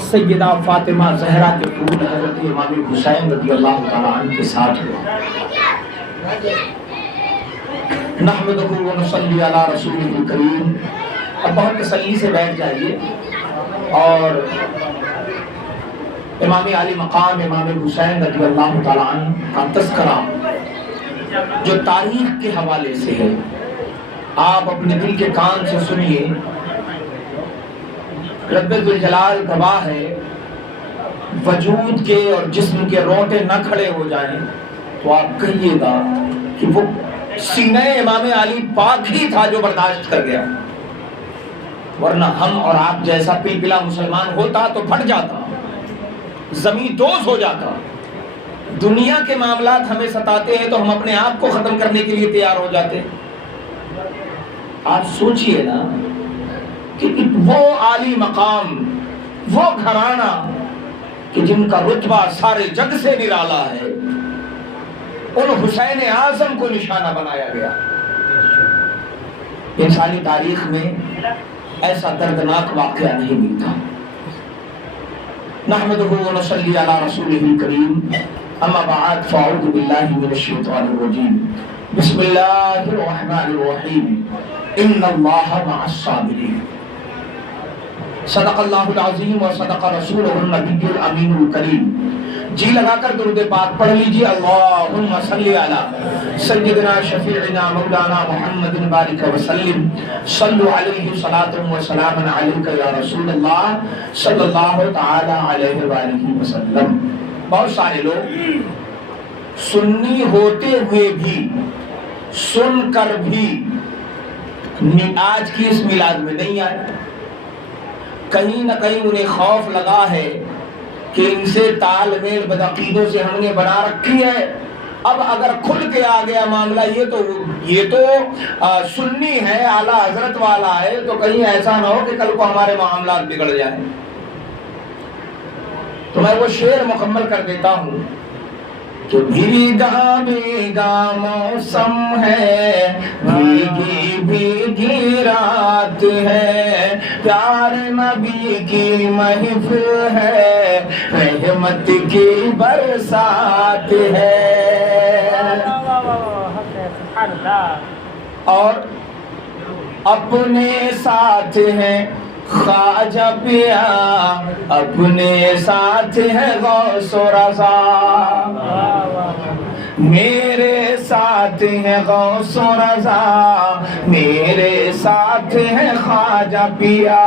سیدہ فاطمہ زہرا کے پھول حضرت امام حسین رضی اللہ تعالیٰ عنہ کے ساتھ ہوا۔ نحمدہ و نصلی علی رسولہ الکریم۔ اب بہت تسلی سے بیٹھ جائیے اور امام علی مقام امام حسین رضی اللہ تعالیٰ عنہ کا تذکرہ جو تاریخ کے حوالے سے ہے آپ اپنے دل کے کان سے سنیے۔ رب ذوالجلال گواہ ہے، وجود کے اور جسم کے روٹے نہ کھڑے ہو جائیں تو آپ کہیے گا کہ وہ سینہ امام علی پاک ہی تھا جو برداشت کر گیا، ورنہ ہم اور آپ جیسا پلپلا مسلمان ہوتا تو پھٹ جاتا، زمین دوز ہو جاتا۔ دنیا کے معاملات ہمیں ستاتے ہیں تو ہم اپنے آپ کو ختم کرنے کے لیے تیار ہو جاتے۔ آپ سوچئے نا کہ وہ عالی مقام، وہ گھرانہ کہ جن کا رتبہ سارے جگ سے نرالا ہے، ان حسین اعظم کو نشانہ بنایا گیا۔ انسانی تاریخ میں ایسا دردناک واقعہ نہیں ملتا۔ نحمدہ و نصلی علی رسولہ الکریم، اما بعد فاعوذ باللہ من الشیطان الرجیم، بسم اللہ الرحمن الرحیم، ان اللہ مع الصابرین۔ صدق اللہ العظیم و صدق رسولہ النبی الامین الکریم۔ جی لگا کر درود پاک پڑھ لیجیے۔ اللہم صلی علی سیدنا شفیعنا مولانا محمد بارک وسلم، صلو علیہ صلاۃ و سلام علیک یا رسول اللہ صلی اللہ تعالی علیہ وآلہ وسلم۔ بہت سارے لوگ سنی ہوتے ہوئے بھی، سن کر بھی آج کی اس میلاد میں نہیں آئے۔ کہیں نہ کہیں انہیں خوف لگا ہے کہ ان سے تال میل بدعقیدوں سے ہم نے بنا رکھی ہے، اب اگر کھل کے آ گیا معاملہ یہ تو سنی ہے، اعلیٰ حضرت والا ہے، تو کہیں ایسا نہ ہو کہ کل کو ہمارے معاملات بگڑ جائیں۔ تو میں وہ شعر مکمل کر دیتا ہوں کہ بھیگا بھیگا موسم ہے، بھیگی بھیگی رات ہے، پیار نبی کی محفل ہے، رحمت کی برسات ہے۔ اور اپنے ساتھ ہیں خواجہ پیا، اپنے ساتھ ہے غوث و رضا، میرے ساتھ ہے غوث و رضا، میرے ساتھ ہے خواجہ پیا،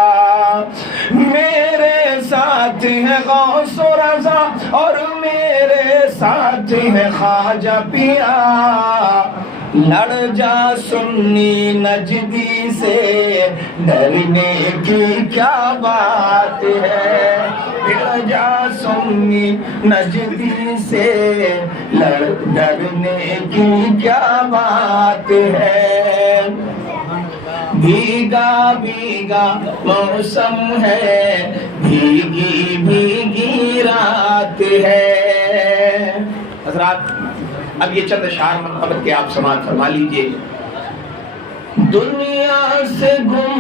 میرے ساتھ ہے غوث و رضا اور میرے ساتھ ہے خواجہ پیا۔ لڑ جا سنی نجدی سے، ڈرنے کی کیا بات ہے، لڑ جا سنی نجدی سے، ڈرنے کی کیا بات ہے۔ بھیگا بھیگا موسم ہے، بھیگی بھیگی رات ہے۔ حضرات اب یہ چند اشعار محبت کے آپ سماعت فرما لیجئے۔ دنیا سے گم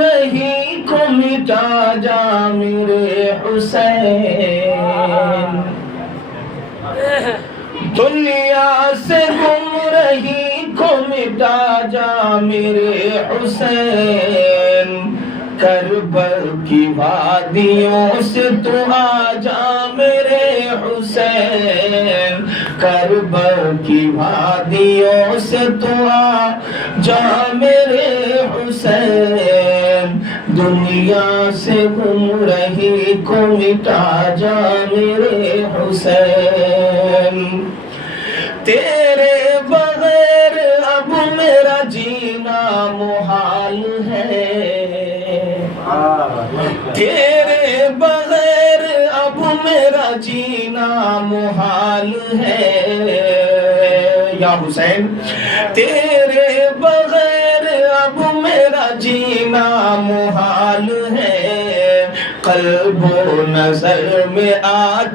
رہی کو مٹا جا میرے حسین، دنیا سے گم رہی کو مٹا جا میرے حسین، کربل کی وادیوں سے تو آ جا میرے حسین، کربل کی وادیوں سے تو آ جا میرے حسین، دنیا سے گم رہی کو مٹا جا میرے حسین، تیرے بغیر اب میرا جینا محال ہے، تیرے بغیر اب میرا جینا محال ہے یا حسین، تیرے بغیر اب میرا جینا محال ہے، قلب و نظر میں آ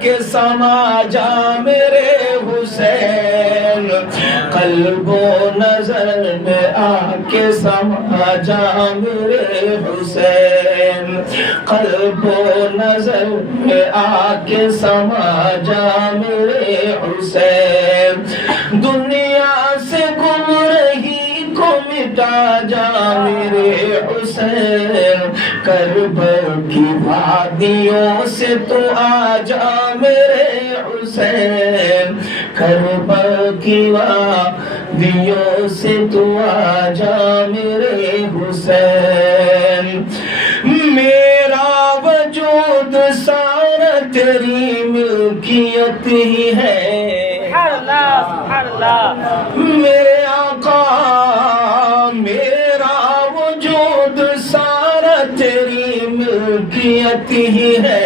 کے سما جا میرے حسین، قلب و نظر میں آ کے سما جا میرے حسین، قلب و نظر میں آ کے سما جا میرے حسین، دنیا سے گمراہی کو مٹا جا میرے حسین، کربلا کی وادیوں سے تو آ جا میرے حسین، کربلا کی وادیوں سے تو آ جا میرے حسین، میرا وجود سارا تیری ملکیت ہی ہے، میرے آقا میرا وجود سارا تیری ملکیت ہی ہے،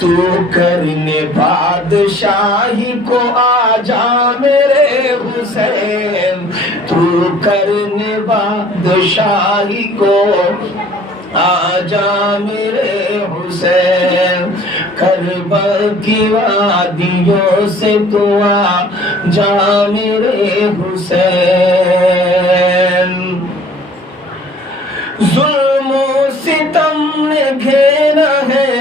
تو کرنے بادشاہی کو آ جا میرے حسین، تو کرنے بادشاہی کو آ جا میرے حسین، کربلا کی وادیوں سے تو آ جا میرے حسین، ظلم و ستم نے گھیرا ہے،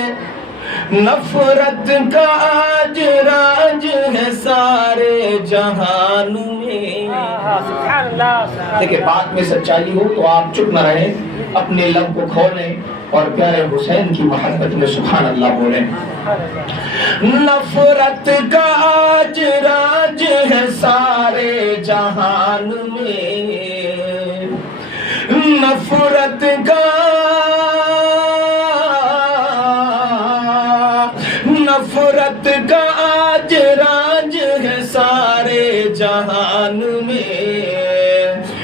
نفرت کا آج راج ہے سارے جہان میں، دیکھیں بات میں سچائی ہو تو آپ چپ نہ رہیں، اپنے لب کو کھولیں اور پیارے حسین کی محبت میں سبحان اللہ بولیں، نفرت کا آج راج ہے سارے جہان میں، نفرت کا آج راج ہے سارے جہان میں،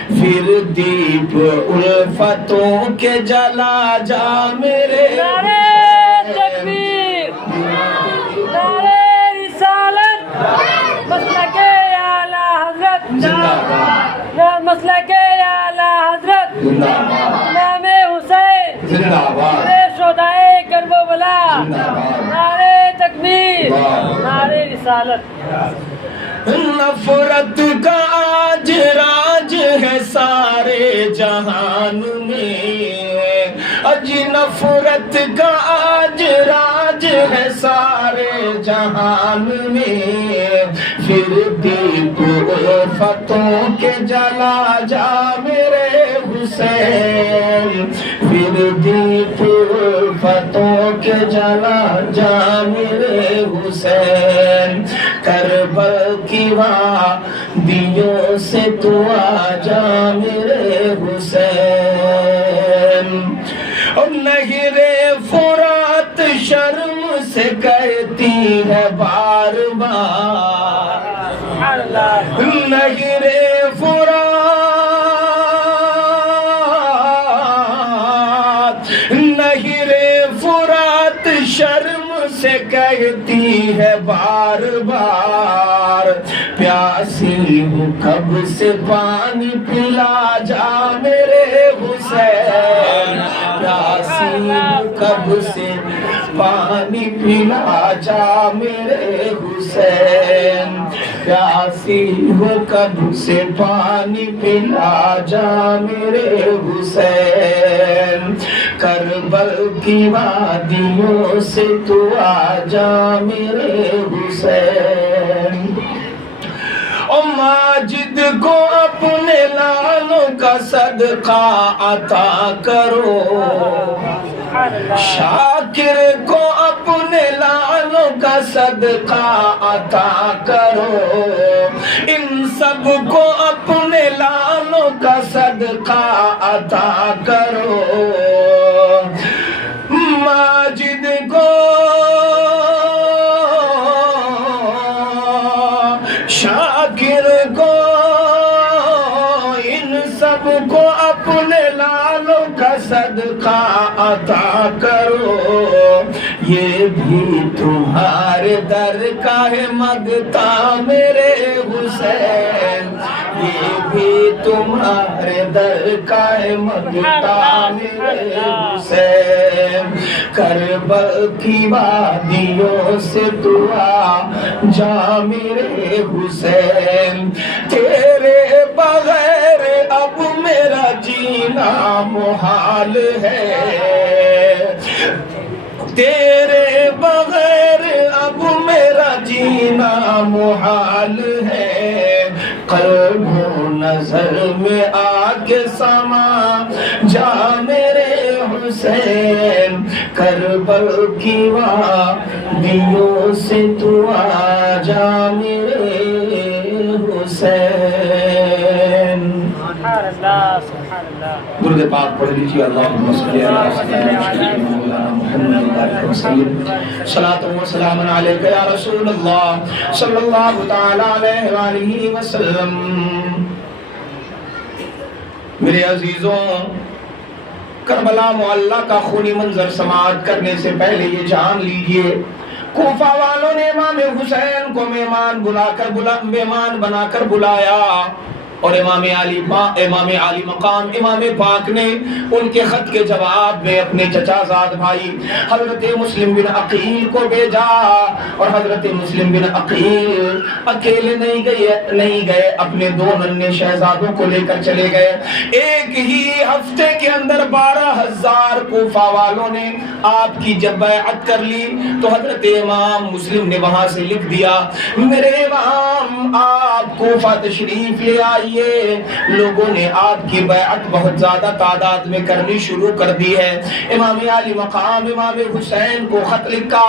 پھر دیپ الفتوں کے جلا جا میرے نعرہ تکبیر، نعرہ رسالت، مسلک اعلی حضرت، مسلک اعلی حضرت، امام حسین، شہدائے کربلا، نعرہ تکبیر، نعرہ رسالت، نفرت کا آج راج ہے سارے جہان میں، اج نفرت کا آج راج ہے سارے جہان میں، پھر دیپ الفتوں کے جلا جا میرے حسین، پھر دیپ الفتوں کے جلا جا میرے حسین، کربلا کی وادیوں سے تو آ جا میرے حسین، اور نہر فرات شرم سے کہتی ہے بار بار، نہر فرات، نہر فرات شرم سے کہتی ہے بار بار، پیاسی ہوں کب سے پانی پلا جا میرے حسین، پیاسی ہوں کب سے پانی پلا جا میرے حسین، پیاسی ہوں کب سے پانی پلا جا میرے حسین، کربلا کی وادیوں سے تو آ جا میرے حسین، اور ماجد کو اپنے لالوں کا صدقہ عطا کرو، شاکر کو اپنے لالوں کا صدقہ عطا کرو، ان سب کو اپنے لالوں کا صدقہ عطا کرو، ماجد کو شاکر کو ان سب کو اپنے لالوں کا صدقہ عطا کرو، یہ بھی تمہارے در کا ہے مگتا میرے حسین، یہ بھی تمہارے در کا ہے مگتا میرے حسین، کربل کی وادیوں سے تو آ جا میرے حسین، تیرے بغیر اب میرا جینا محال ہے، تیرے بغیر اب میرا جینا محال ہے، قلب و نظر میں آ کے سما جا میرے حسین، کربل کی وادیوں سے تو آ جا میرے حسین۔ سبحان اللہ سبحان اللہ۔ درود پاک پڑھ لیجیے، اللہم صلی علی سیدنا محمد وعلی وسلم، صلاۃ و سلام علیک یا رسول اللہ صلی اللہ تعالی علیہ وآلہ وسلم۔ میرے عزیزوں، کربلا معلی کا خونی منظر سماعت کرنے سے پہلے یہ جان لیجئے، کوفہ والوں نے امام حسین کو مہمان بنا کر بلایا، اور امام عالی مقام امام پاک نے ان کے خط کے جواب میں اپنے چچا زاد بھائی حضرت مسلم بن عقیل کو بھیجا، اور حضرت مسلم بن عقیل اکیلے نہیں گئے، اپنے دو ننھے شہزادوں کو لے کر چلے گئے۔ ایک ہی ہفتے کے اندر 12,000 کوفہ والوں نے آپ کی جب بیعت کر لی تو حضرت امام مسلم نے وہاں سے لکھ دیا، میرے امام آپ کوفہ تشریف لے آئیے، لوگوں نے آپ کی بیعت بہت زیادہ تعداد میں کرنی شروع کر دی ہے۔ امام علی مقام امام حسین کو خط لکھا،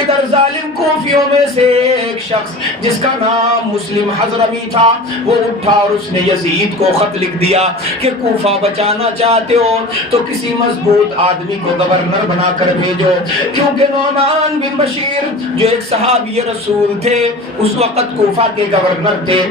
ادھر ظالم کوفیوں میں سے ایک شخص جس کا نام مسلم حضرمی تھا وہ اٹھا اور اس نے یزید کو خط لکھ دیا کہ کوفہ بچانا چاہتے ہو تو کسی مضبوط آدمی کو گورنر بنا کر بھیجو، کیونکہ نعمان بن بشیر جو ایک صحابی رسول تھے اس وقت کوفہ کے گورنر تھے،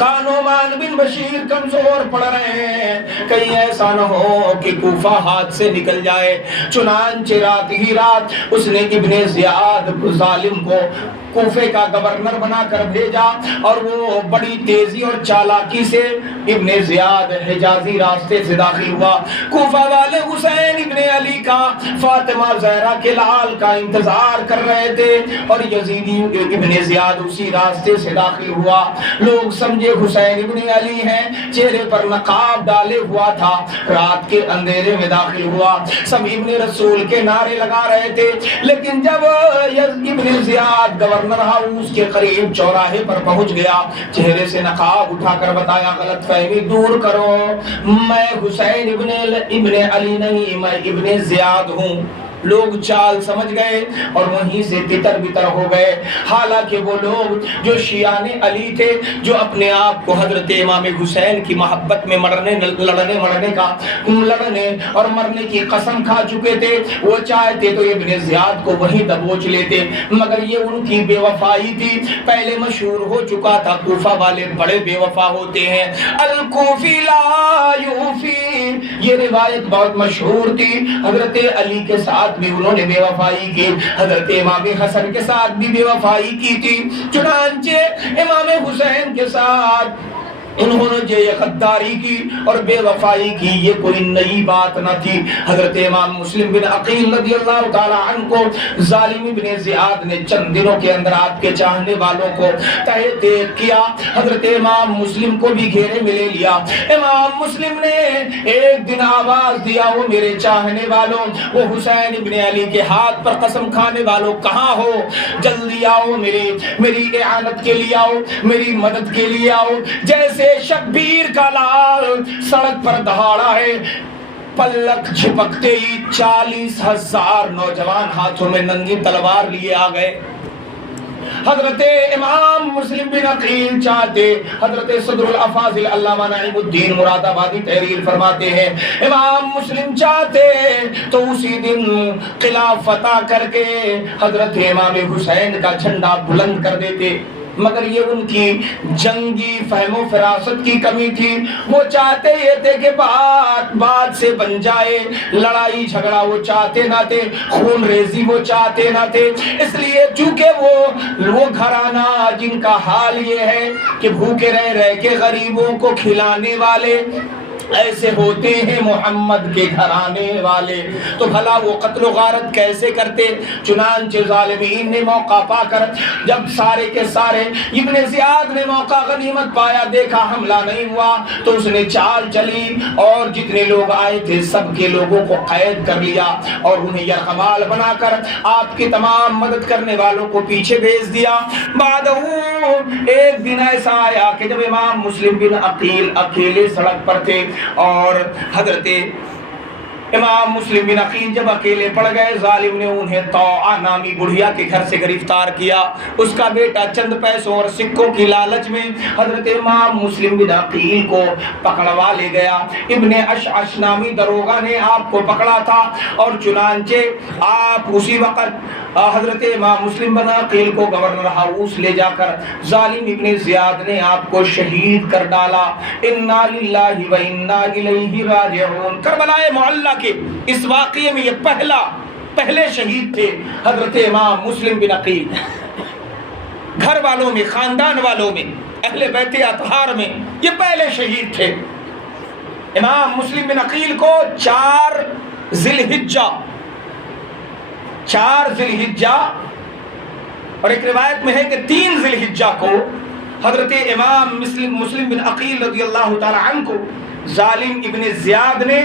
نعمان بن بشیر کمزور پڑ رہے ہیں، کہیں ایسا نہ ہو کہ کوفہ ہاتھ سے نکل جائے۔ چنانچہ رات ہی رات اس نے ابن زیاد ظالم کو کوفے کا گورنر بنا کر بھیجا، اور وہ بڑی تیزی اور چالاکی سے ابن زیاد حجازی راستے سے داخل ہوا۔ کوفہ والے حسین ابن علی کا فاطمہ زہرا کے لال کا انتظار کر رہے تھے، اور یزیدی ابن زیاد اسی راستے سے داخل ہوا۔ لوگ سمجھے حسین ابن علی ہیں، چہرے پر نقاب ڈالے ہوا تھا، رات کے اندھیرے میں داخل ہوا، سب ابن رسول کے نعرے لگا رہے تھے، لیکن جب ابن زیاد گورنر ہاؤس کے قریب چوراہے پر پہنچ گیا، چہرے سے نقاب اٹھا کر بتایا، غلط فہمی دور کرو، میں حسین ابن علی نہیں، میں ابن زیاد ہوں۔ لوگ چال سمجھ گئے اور وہیں سے تتر بتر ہو گئے۔ حالانکہ وہ لوگ جو شیعان علی تھے، جو اپنے آپ کو حضرت امام حسین کی محبت میں لڑنے اور مرنے کی قسم کھا چکے تھے، وہ چاہتے تو ابن زیاد کو وہیں دبوچ لیتے، مگر یہ ان کی بے وفائی تھی۔ پہلے مشہور ہو چکا تھا، کوفہ والے بڑے بے وفا ہوتے ہیں، الکوفی لا یوفی، یہ روایت بہت مشہور تھی۔ حضرت علی کے ساتھ بھی انہوں نے بے وفائی کی، حضرت امام حسن کے ساتھ بھی بے وفائی کی تھی، چنانچہ امام حسین کے ساتھ انہوں نے جو یہ غداری کی اور بے وفائی کی، یہ کوئی نئی بات نہ تھی۔ حضرت امام مسلم بن عقیل رضی اللہ تعالی عنہ کو ظالم ابن زیاد نے چند دنوں کے اندر آپ کے چاہنے والوں کو تہہ تیغ کیا، حضرت امام مسلم کو بھی گھیرے میں لے لیا۔ امام مسلم نے ایک دن آواز دیا، وہ میرے چاہنے والوں، وہ حسین ابن علی کے ہاتھ پر قسم کھانے والوں کہاں ہو؟ جلدی آؤ، میری اعانت کے لیے آؤ، میری مدد کے لیے آؤ۔ جیسے شبیر کا لال سڑک پر دہاڑا ہے، پلک جھپکتے ہی 40,000 نوجوان ہاتھوں میں ننگی تلوار لیے آ گئے۔ حضرت امام مسلم بن عقیل چاہتے، حضرت صدر الافاضل علامہ نعیم الدین مراد آبادی تحریر فرماتے ہیں، امام مسلم چاہتے تو اسی دن قلعہ فتح کر کے حضرت امام حسین کا جھنڈا بلند کر دیتے، مگر یہ ان کی جنگی فہم و فراست کی کمی تھی۔ وہ چاہتے یہ تھے کہ بات سے بن جائے، لڑائی جھگڑا وہ چاہتے نہ تھے، خون ریزی وہ چاہتے نہ تھے، اس لیے چونکہ وہ گھرانہ جن کا حال یہ ہے کہ بھوکے رہ کے غریبوں کو کھلانے والے، ایسے ہوتے ہیں محمد کے گھرانے والے، تو بھلا وہ قتل و غارت کیسے کرتے؟ چنانچہ ظالمین نے موقع پا کر، جب سارے کے سارے ابن زیاد نے موقع غنیمت پایا، دیکھا حملہ نہیں ہوا، تو اس نے چال چلی اور جتنے لوگ آئے تھے سب کے لوگوں کو قید کر لیا اور انہیں یرغمال بنا کر آپ کی تمام مدد کرنے والوں کو پیچھے بھیج دیا۔ بعد ایک دن ایسا آیا کہ جب امام مسلم بن عقیل اکیلے سڑک پر تھے اور حضرت امام مسلم بن عقیل جب اکیلے پڑ گئے، ظالم نے انہیں طوعہ نامی بڑھیا کے گھر سے گرفتار کیا۔ اس کا بیٹا چند پیسوں اور سکوں کی لالچ میں حضرت امام مسلم بن عقیل کو پکڑوا لے گیا۔ ابن اشعث نامی دروغہ نے آپ کو پکڑا تھا اور چنانچہ آپ اسی وقت حضرت امام مسلم بن عقیل کو گورنر ہاؤس لے جا کر ظالم ابن زیاد نے آپ کو شہید کر ڈالا۔ انا للہ و انا الیہ راجعون۔ کربلا معلی کے اس واقعے میں یہ پہلے شہید تھے حضرت امام مسلم بن عقیل۔ گھر والوں میں، خاندان والوں میں، اہل بیت اطہار میں یہ پہلے شہید تھے۔ امام مسلم بن عقیل کو 4 ذی الحجہ اور ایک روایت میں ہے کہ 3 ذی الحجہ کو حضرت امام مسلم بن عقیل رضی اللہ تعالی عنہ کو ظالم ابن زیاد نے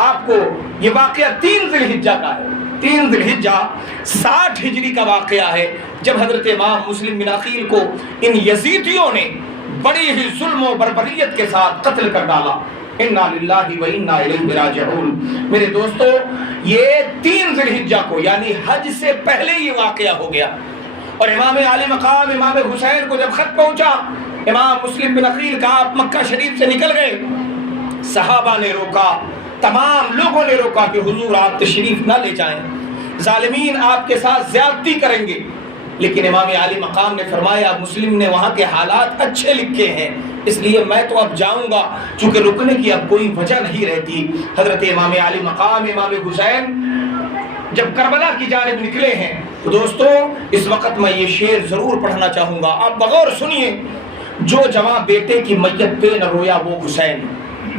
آپ کو، یہ واقعہ 3 ذی الحجہ کا ہے۔ 3 ذی الحجہ 60 ہجری کا واقعہ ہے، جب حضرت امام مسلم بن عقیل کو ان یزیدیوں نے بڑی ہی ظلم و بربریت کے ساتھ قتل کر ڈالا۔ انا للہ و انا الیہ راجعون۔ میرے دوستو، یہ 3 ذی الحجہ کو یعنی حج سے پہلے یہ واقعہ ہو گیا، اور امام عالی مقام امام حسین کو جب خط پہنچا امام مسلم بن عقیل کا، آپ مکہ شریف سے نکل گئے، صحابہ نے روکا، تمام لوگوں نے روکا کہ حضور آپ تشریف نہ لے جائیں، ظالمین آپ کے ساتھ زیادتی کریں گے۔ لیکن امام عالی مقام نے فرمایا مسلم نے وہاں کے حالات اچھے لکھے ہیں، اس لیے میں تو اب جاؤں گا، چونکہ رکنے کی اب کوئی وجہ نہیں رہتی۔ حضرت امام عالی مقام امام حسین جب کربلا کی جانب نکلے ہیں، تو دوستو اس وقت میں یہ شعر ضرور پڑھنا چاہوں گا، آپ بغور سنیے۔ جو جواں بیٹے کی میت پہ نہ رویا وہ حسین۔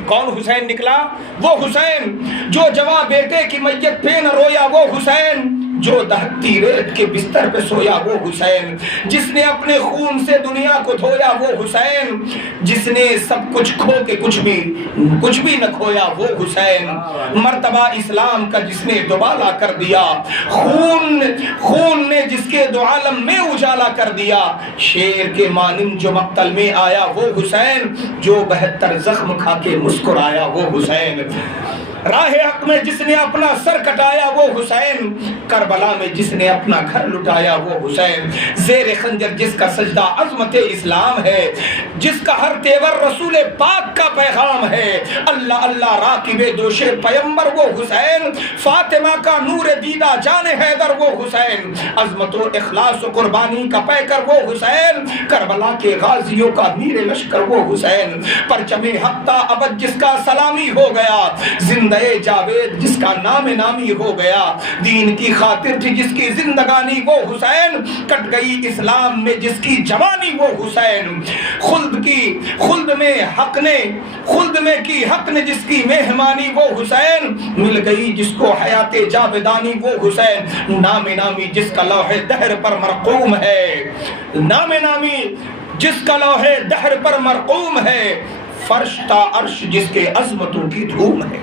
کون حسین نکلا؟ وہ حسین۔ جو جواں بیٹے کی میت پہ نہ رویا وہ حسین، جو دہتی ریت کے بستر پہ سویا وہ حسین، جس نے اپنے خون سے دنیا کو دھویا وہ حسین، جس نے سب کچھ کھو کے کچھ بھی نہ کھویا وہ حسین، مرتبہ اسلام کا جس نے دوبالا کر دیا، خون نے جس کے دو عالم میں اجالا کر دیا، شیر کے مانند جو مقتل میں آیا وہ حسین، جو 72 زخم کھا کے مسکرایا وہ حسین، راہ حق میں جس نے اپنا سر کٹایا وہ حسین، کربلا میں جس نے اپنا گھر لٹایا وہ حسین، زیر خنجر جس کا سجدہ عظمت اسلام ہے، جس کا ہر تیور رسول پاک کا پیغام ہے، اللہ اللہ راکب دوش پیمبر وہ حسین، فاطمہ کا نور دیدہ جان حیدر وہ حسین، عظمت و اخلاص و قربانی کا پیکر وہ حسین، کربلا کے غازیوں کا میر لشکر وہ حسین، پرچم حق تا ابد جس کا سلامی ہو گیا، زندہ جاوید جس کا نام نامی ہو گیا، دین کی خاطر تھی جس کی زندگانی وہ حسین، کٹ گئی اسلام میں جس کی جوانی وہ حسین، خلد میں کی حق نے جس کی مہمانی وہ حسین، مل گئی جس کو حیات جاودانی وہ حسین، نام نامی جس کا لوح دہر پر مرقوم ہے، نام نامی جس کا لوح دہر پر مرقوم ہے، فرش تا عرش جس کے عظمتوں کی دھوم ہے،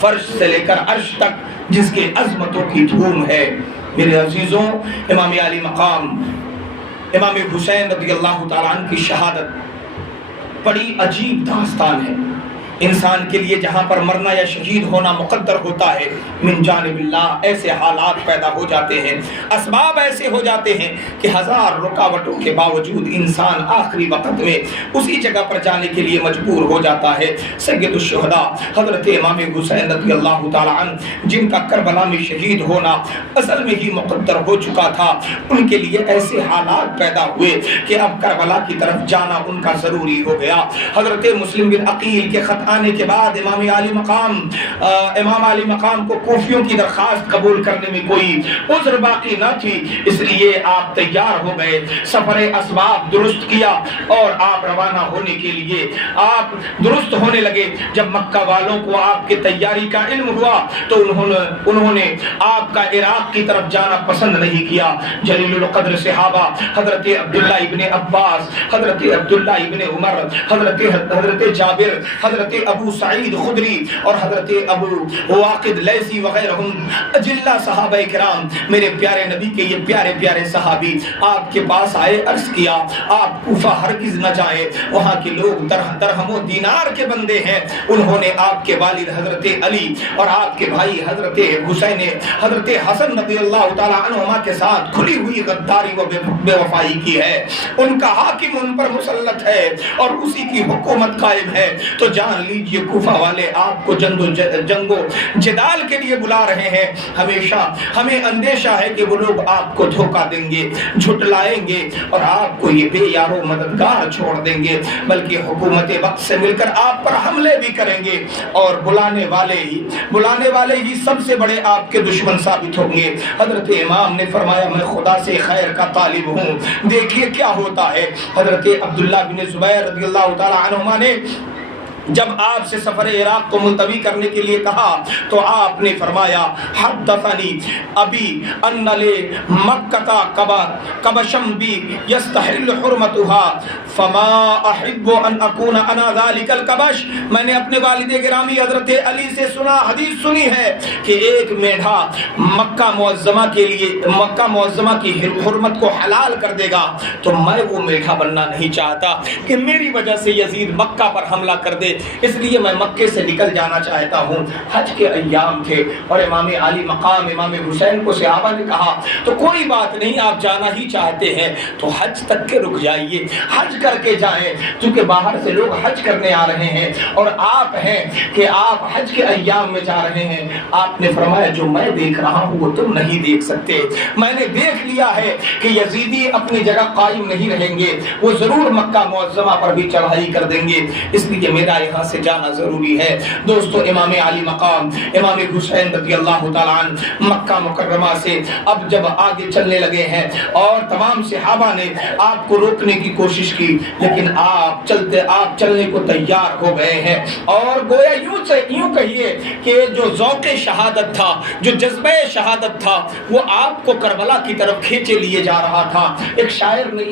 فرش سے لے کر عرش تک جس کے عظمتوں کی دھوم ہے۔ میرے عزیزوں، امام علی مقام امام حسین رضی اللہ تعالیٰ عنہ کی شہادت بڑی عجیب داستان ہے۔ انسان کے لیے جہاں پر مرنا یا شہید ہونا مقدر ہوتا ہے، من جانب اللہ ایسے حالات پیدا ہو جاتے ہیں، اسباب ایسے ہو جاتے ہیں کہ 1000 رکاوٹوں کے باوجود انسان آخری وقت میں اسی جگہ پر جانے کے لیے مجبور ہو جاتا ہے۔ سید الشہداء حضرت امام حسین رضی اللہ تعالی عنہ، جن کا کربلا میں شہید ہونا اصل میں ہی مقدر ہو چکا تھا، ان کے لیے ایسے حالات پیدا ہوئے کہ اب کربلا کی طرف جانا ان کا ضروری ہو گیا۔ حضرت مسلم بن عقیل کے خط آنے کے بعد امام علی مقام کو کوفیوں کی درخواست قبول کرنے میں کوئی عذر باقی نہ تھی، اس لیے آپ تیار ہو گئے، سفر اسباب درست کیا اور آپ روانہ ہونے کے لیے آپ درست ہونے لگے۔ جب مکہ والوں کو آپ کے تیاری کا علم ہوا تو انہوں نے آپ کا عراق کی طرف جانا پسند نہیں کیا۔ جلیل القدر صحابہ حضرت عبداللہ ابن عباس، حضرت عبداللہ ابن عمر، حضرت جابر، حضرت ابو سعید خدری اور حضرت ابو واقد لیثی وغیرہ اجلہ صحابہ کرام، میرے پیارے نبی کے یہ پیارے پیارے صحابی آپ کے پاس آئے، عرض کیا آپ کوفہ ہرگز نہ جائیں، وہاں کے لوگ درہم و دینار کے بندے ہیں۔ انہوں نے آپ کے والد حضرت علی اور آپ کے بھائی حضرت حسین، حضرت حسن رضی اللہ تعالی عنہما کے ساتھ کھلی ہوئی غداری و بے وفائی کی ہے۔ ان کا حاکم ان پر مسلط ہے اور اسی کی حکومت قائم ہے، تو جان لیجئے کوفہ والے آپ کو جنگ و جدال کے لیے بلا رہے ہیں۔ ہمیشہ ہمیں اندیشہ ہے کہ وہ لوگ آپ کو دھوکہ دیں گے، جھٹلائیں گے اور آپ کو یہ بے یار و مددگار چھوڑ دیں گے، بلکہ حکومت وقت سے مل کر آپ پر حملے بھی کریں گے اور بلانے والے ہی سب سے بڑے آپ کے دشمن ثابت ہوں گے۔ حضرت امام نے فرمایا میں خدا سے خیر کا طالب ہوں، دیکھیے کیا ہوتا ہے۔ حضرت عبداللہ بن زبیر رضی اللہ تعالی عنہما نے جب آپ سے سفر عراق کو ملتوی کرنے کے لیے کہا تو آپ نے فرمایا حدثنی ابی ان لمکۃ کبشم بی یستحل حرمتها فما احب ان اکون انا ذلک الکبش۔ میں نے اپنے والد گرامی حضرت علی سے حدیث سنی ہے کہ ایک میڈھا مکہ معظمہ کی حرمت کو حلال کر دے گا، تو میں وہ میڈھا بننا نہیں چاہتا کہ میری وجہ سے یزید مکہ پر حملہ کر دے، اس لیے میں مکے سے نکل جانا چاہتا ہوں۔ حج کے ایام تھے اور امام علی مقام امام حسین کو صحابہ نے کہا تو کوئی بات نہیں، آپ جانا ہی چاہتے ہیں تو حج تک کے رک جائیے، حج کر کے جائیں، کیونکہ باہر سے لوگ حج کرنے آ رہے ہیں اور آپ ہیں کہ آپ حج کے ایام میں جا رہے ہیں۔ آپ نے فرمایا جو میں دیکھ رہا ہوں وہ تم نہیں دیکھ سکتے، میں نے دیکھ لیا ہے کہ یزیدی اپنی جگہ قائم نہیں رہیں گے، وہ ضرور مکہ معظمہ پر بھی چڑھائی کر دیں گے، اس لیے میرا یہاں سے جانا ضروری ہے۔ دوستو امام علی مقام امام حسین رضی اللہ تعالیٰ عنہ مکہ مکرمہ سے اب جب آگے چلنے لگے ہیں اور تمام صحابہ نے آپ کو روکنے کی کوشش کی، لیکن آپ چلنے کو تیار ہو گئے ہیں اور گویا یوں کہیے کہ جو ذوق شہادت تھا، جو جذبہ شہادت تھا، وہ آپ کو کربلا کی طرف کھینچے لیے جا رہا تھا۔ ایک شاعر نے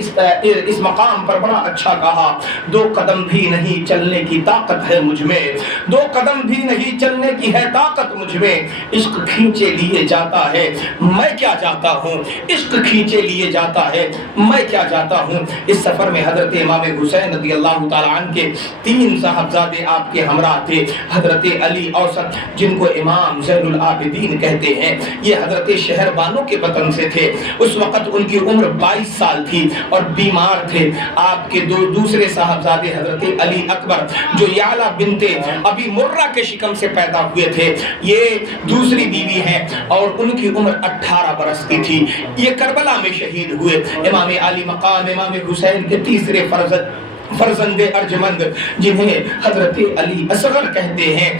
اس مقام پر بڑا اچھا کہا، دو قدم بھی نہیں چلنے کی طاقت ہے مجھ میں، دو قدم بھی نہیں چلنے کی ہے طاقت مجھ میں، عشق کھینچے لیے جاتا ہے میں کیا جاتا ہوں، عشق کھینچے لیے جاتا ہے میں کیا جاتا ہوں۔ اس سفر میں حضرت امام حسین رضی اللہ تعالیٰ عنہ کے 3 صاحبزادے آپ کے ہمراہ تھے۔ حضرت علی اوسط جن کو امام زین العابدین کہتے ہیں، یہ حضرت شہر بانو کے وطن سے تھے، اس وقت ان کی عمر 22 سال تھی اور بیمار تھے۔ آپ کے دوسرے صاحبزادے حضرت علی اکبر جو یعلا بنت ابی مرہ کے شکم سے پیدا ہوئے تھے، یہ دوسری بیوی ہیں اور ان کی عمر 18 برس کی تھی، یہ کربلا میں شہید ہوئے۔ امام علی مقام امام حسین کے تیسرے فرزند ارجمند جنہیں حضرت علی اصغر کہتے ہیں،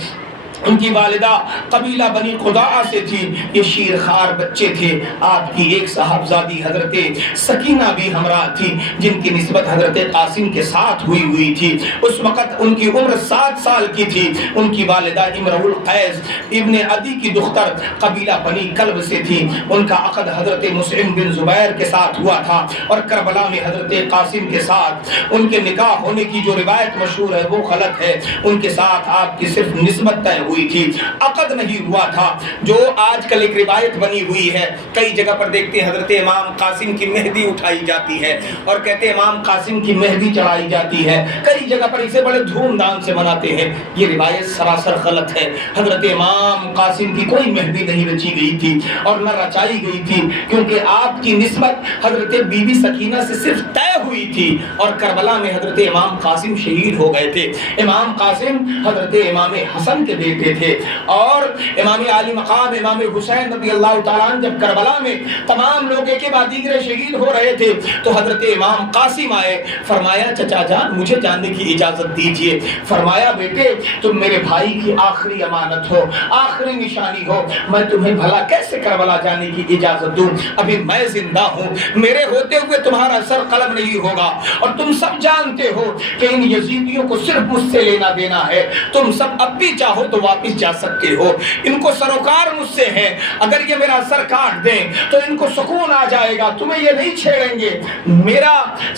ان کی والدہ قبیلہ بنی خداعہ سے تھی، یہ شیرخوار بچے تھے۔ آپ کی ایک صاحبزادی حضرت سکینہ بھی ہمراہ تھی جن کی نسبت حضرت قاسم کے ساتھ ہوئی تھی، اس وقت ان کی عمر 7 سال کی تھی۔ ان کی والدہ امرؤ القیس ابن عدی کی دختر قبیلہ بنی کلب سے تھی، ان کا عقد حضرت مسعم بن زبیر کے ساتھ ہوا تھا اور کربلا میں حضرت قاسم کے ساتھ ان کے نکاح ہونے کی جو روایت مشہور ہے وہ غلط ہے، ان کے ساتھ آپ کی صرف نسبت طے ہوئی تھی، عقد نہیں ہوا تھا، جو آج کل ایک روایت بنی ہوئی ہے۔ کئی جگہ پر دیکھتے ہیں حضرت امام قاسم کی مہندی اٹھائی جاتی ہے اور کہتے ہیں امام قاسم کی مہندی چڑھائی جاتی ہے، کئی جگہ پر اسے بڑے دھوم دھام سے مناتے ہیں، یہ روایت سراسر غلط ہے۔ حضرت امام قاسم کی کوئی مہندی نہیں رچی گئی تھی اور نہ رچائی گئی تھی، کیونکہ آپ کی نسبت حضرت بی بی سکینہ سے صرف طے ہوئی تھی اور کربلا میں حضرت امام قاسم شہید ہو گئے تھے۔ امام قاسم حضرت امام حسن کے بیٹے بیٹے تھے. اور امام علی مقام امام حسین رضی اللہ تعالیٰ عنہ جب کربلا میں تمام لوگ ایک بعد دیگر شہید ہو رہے تھے تو حضرت امام قاسم آئے. فرمایا چچا جان مجھے جاننے کی اجازت دیجئے. فرمایا بیٹے تم میرے بھائی کی آخری امانت ہو, آخری نشانی ہو, میں تمہیں بھلا کیسے کربلا جانے کی اجازت دوں؟ ابھی میں زندہ ہوں, میرے ہوتے ہوئے تمہارا سر قلم نہیں ہوگا. اور تم سب جانتے ہو کہ ان یزیدیوں کو صرف مجھ سے لینا دینا ہے. تم سب اب بھی چاہو تو واپس جا سکتے ہو. ان کو سروکار مجھ سے ہے, اگر یہ میرا سر کاٹ دیں تو ان کو سکون آ جائے گا, تمہیں یہ نہیں چھیڑیں گے. میرا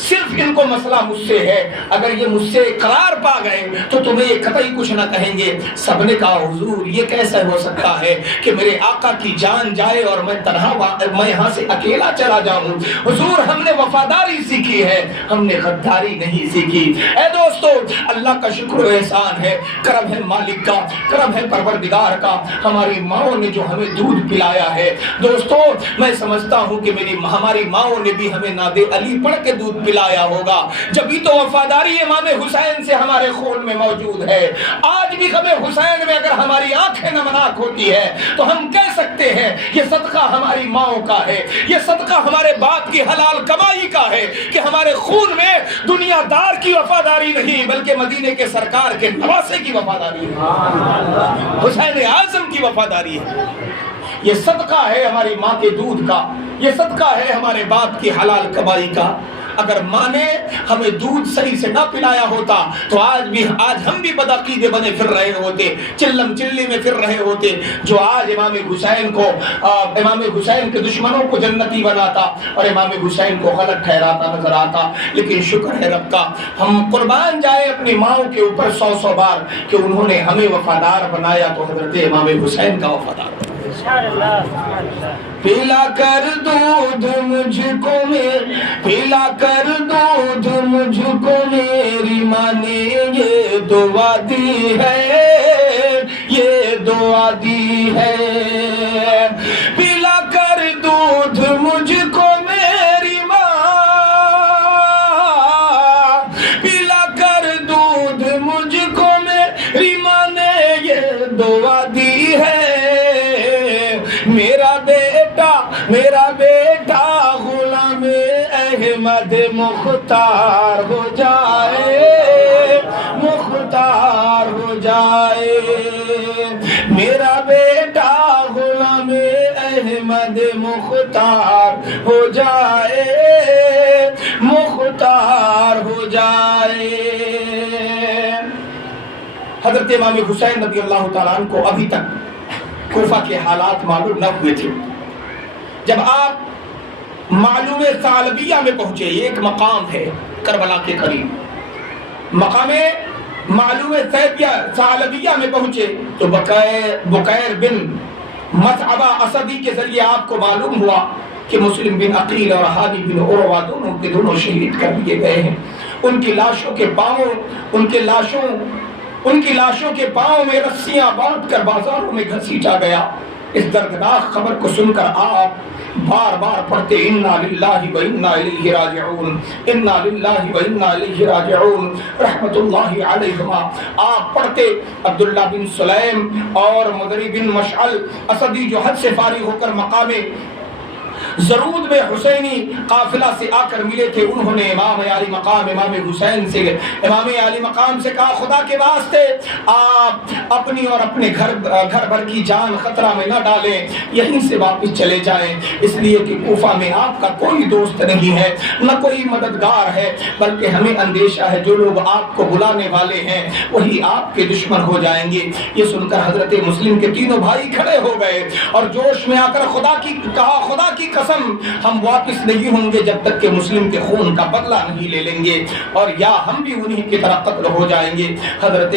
صرف ان کو مسئلہ مجھ سے ہے, اگر یہ مجھ سے قرار پا گئے تو تمہیں یہ قطعی کچھ نہ کہیں گے. سب نے کہا حضور یہ کیسے ہو سکتا ہے کہ میرے آقا کی جان جائے اور میں یہاں سے اکیلا چلا جاؤں؟ حضور ہم نے وفاداری سیکھی ہے, ہم نے غداری نہیں سیکھی. اے دوستو اللہ کا شکر و احسان ہے, کرم ہے مالک کا, کرم ہے پروردگار کا, ہماری ماؤں نے جو ہمیں دودھ پلایا ہے. دوستو میں سمجھتا ہوں کہ ہماری ماؤں نے بھی ہمیں ناد علی پڑھ کے دودھ پلایا ہوگا, جبھی تو وفاداری امام حسین سے ہمارے خون میں موجود ہے. آج بھی غم حسین میں اگر ہماری آنکھیں نمناک ہوتی ہے تو ہم کہہ سکتے ہیں یہ صدقہ ہماری ماؤں کا ہے, یہ صدقہ ہمارے باپ کی حلال کمائی کا ہے کہ ہمارے خون میں دنیا دار کی وفاداری نہیں بلکہ مدینے کے سرکار کے نواسے کی وفاداری ہے, حسین اعظم کی وفاداری ہے. یہ صدقہ ہے ہماری ماں کے دودھ کا, یہ صدقہ ہے ہمارے باپ کی حلال کمائی کا. اگر ماں نے ہمیں دودھ صحیح سے نہ پلایا ہوتا تو آج ہم بھی بدعقیدے بنے پھر رہے ہوتے, چلم چلی میں پھر رہے ہوتے. جو آج امام حسین کے دشمنوں کو جنتی بناتا اور امام حسین کو غلط ٹھہراتا نظر آتا. لیکن شکر ہے رب کا, ہم قربان جائے اپنی ماؤں کے اوپر 100 بار کہ انہوں نے ہمیں وفادار بنایا تو حضرت امام حسین کا وفادار بنایا. پلا کر دودھ مجھ کو پلا کر دودھ مجھ کو میری ماں نے یہ دعا دی ہے, یہ دعا دی ہے. پلا کر دودھ مجھ کو میری ماں, پلا کر دودھ مجھ کو میری ماں نے یہ دعا دی ہے. میرا بیٹا غلام احمد مختار ہو جائے, مختار ہو جائے. میرا بیٹا غلام احمد مختار ہو جائے, مختار ہو جائے. حضرت امام حسین رضی اللہ تعالیٰ عنہ کو ابھی تک کوفہ کے حالات معلوم نہ ہوئے تھے. جب آپ معلوم ثعلبیہ میں پہنچے, ایک مقام ہے کربلا کے قریب, مقام معلوم ثعلبیہ میں پہنچے تو بکیر بن مصعبہ اسدی کے ذریعے آپ کو معلوم ہوا کہ مسلم بن عقیل اور ہادی بن عروہ دونوں شہید کر دیے گئے ہیں. ان کی لاشوں کے پاؤں میں رسیاں باندھ کر بازاروں میں گھسیٹا گیا. اس دردناک خبر کو سن کر آپ بار بار پڑھتے انا للہ و انا الیہ راجعون, انا للہ و انا الیہ راجعون رحمت اللہ علیہما. آپ پڑھتے عبداللہ بن سلیم اور مدری بن مشعل اسدی جو حد سے فارغ ہو کر مقام زرود میں حسینی قافلہ سے آ کر ملے تھے. انہوں نے امام علی مقام امام حسین سے, امام علی مقام سے کہا خدا کے واسطے آپ اپنی اور اپنے گھر بھر کی جان خطرہ میں نہ ڈالیں, یہیں سے واپس چلے جائیں, اس لیے کہ کوفہ میں آپ کا کوئی دوست نہیں ہے, نہ کوئی مددگار ہے, بلکہ ہمیں اندیشہ ہے جو لوگ آپ کو بلانے والے ہیں وہی آپ کے دشمن ہو جائیں گے. یہ سن کر حضرت مسلم کے تینوں بھائی کھڑے ہو گئے اور جوش میں آ کر خدا کی قسم ہم واپس نہیں ہوں گے جب تک کہ مسلم کے خون کا بدلہ نہیں لے لیں گے, اور یا ہم بھی انہی کی طرح قتل ہو جائیں گے. حضرت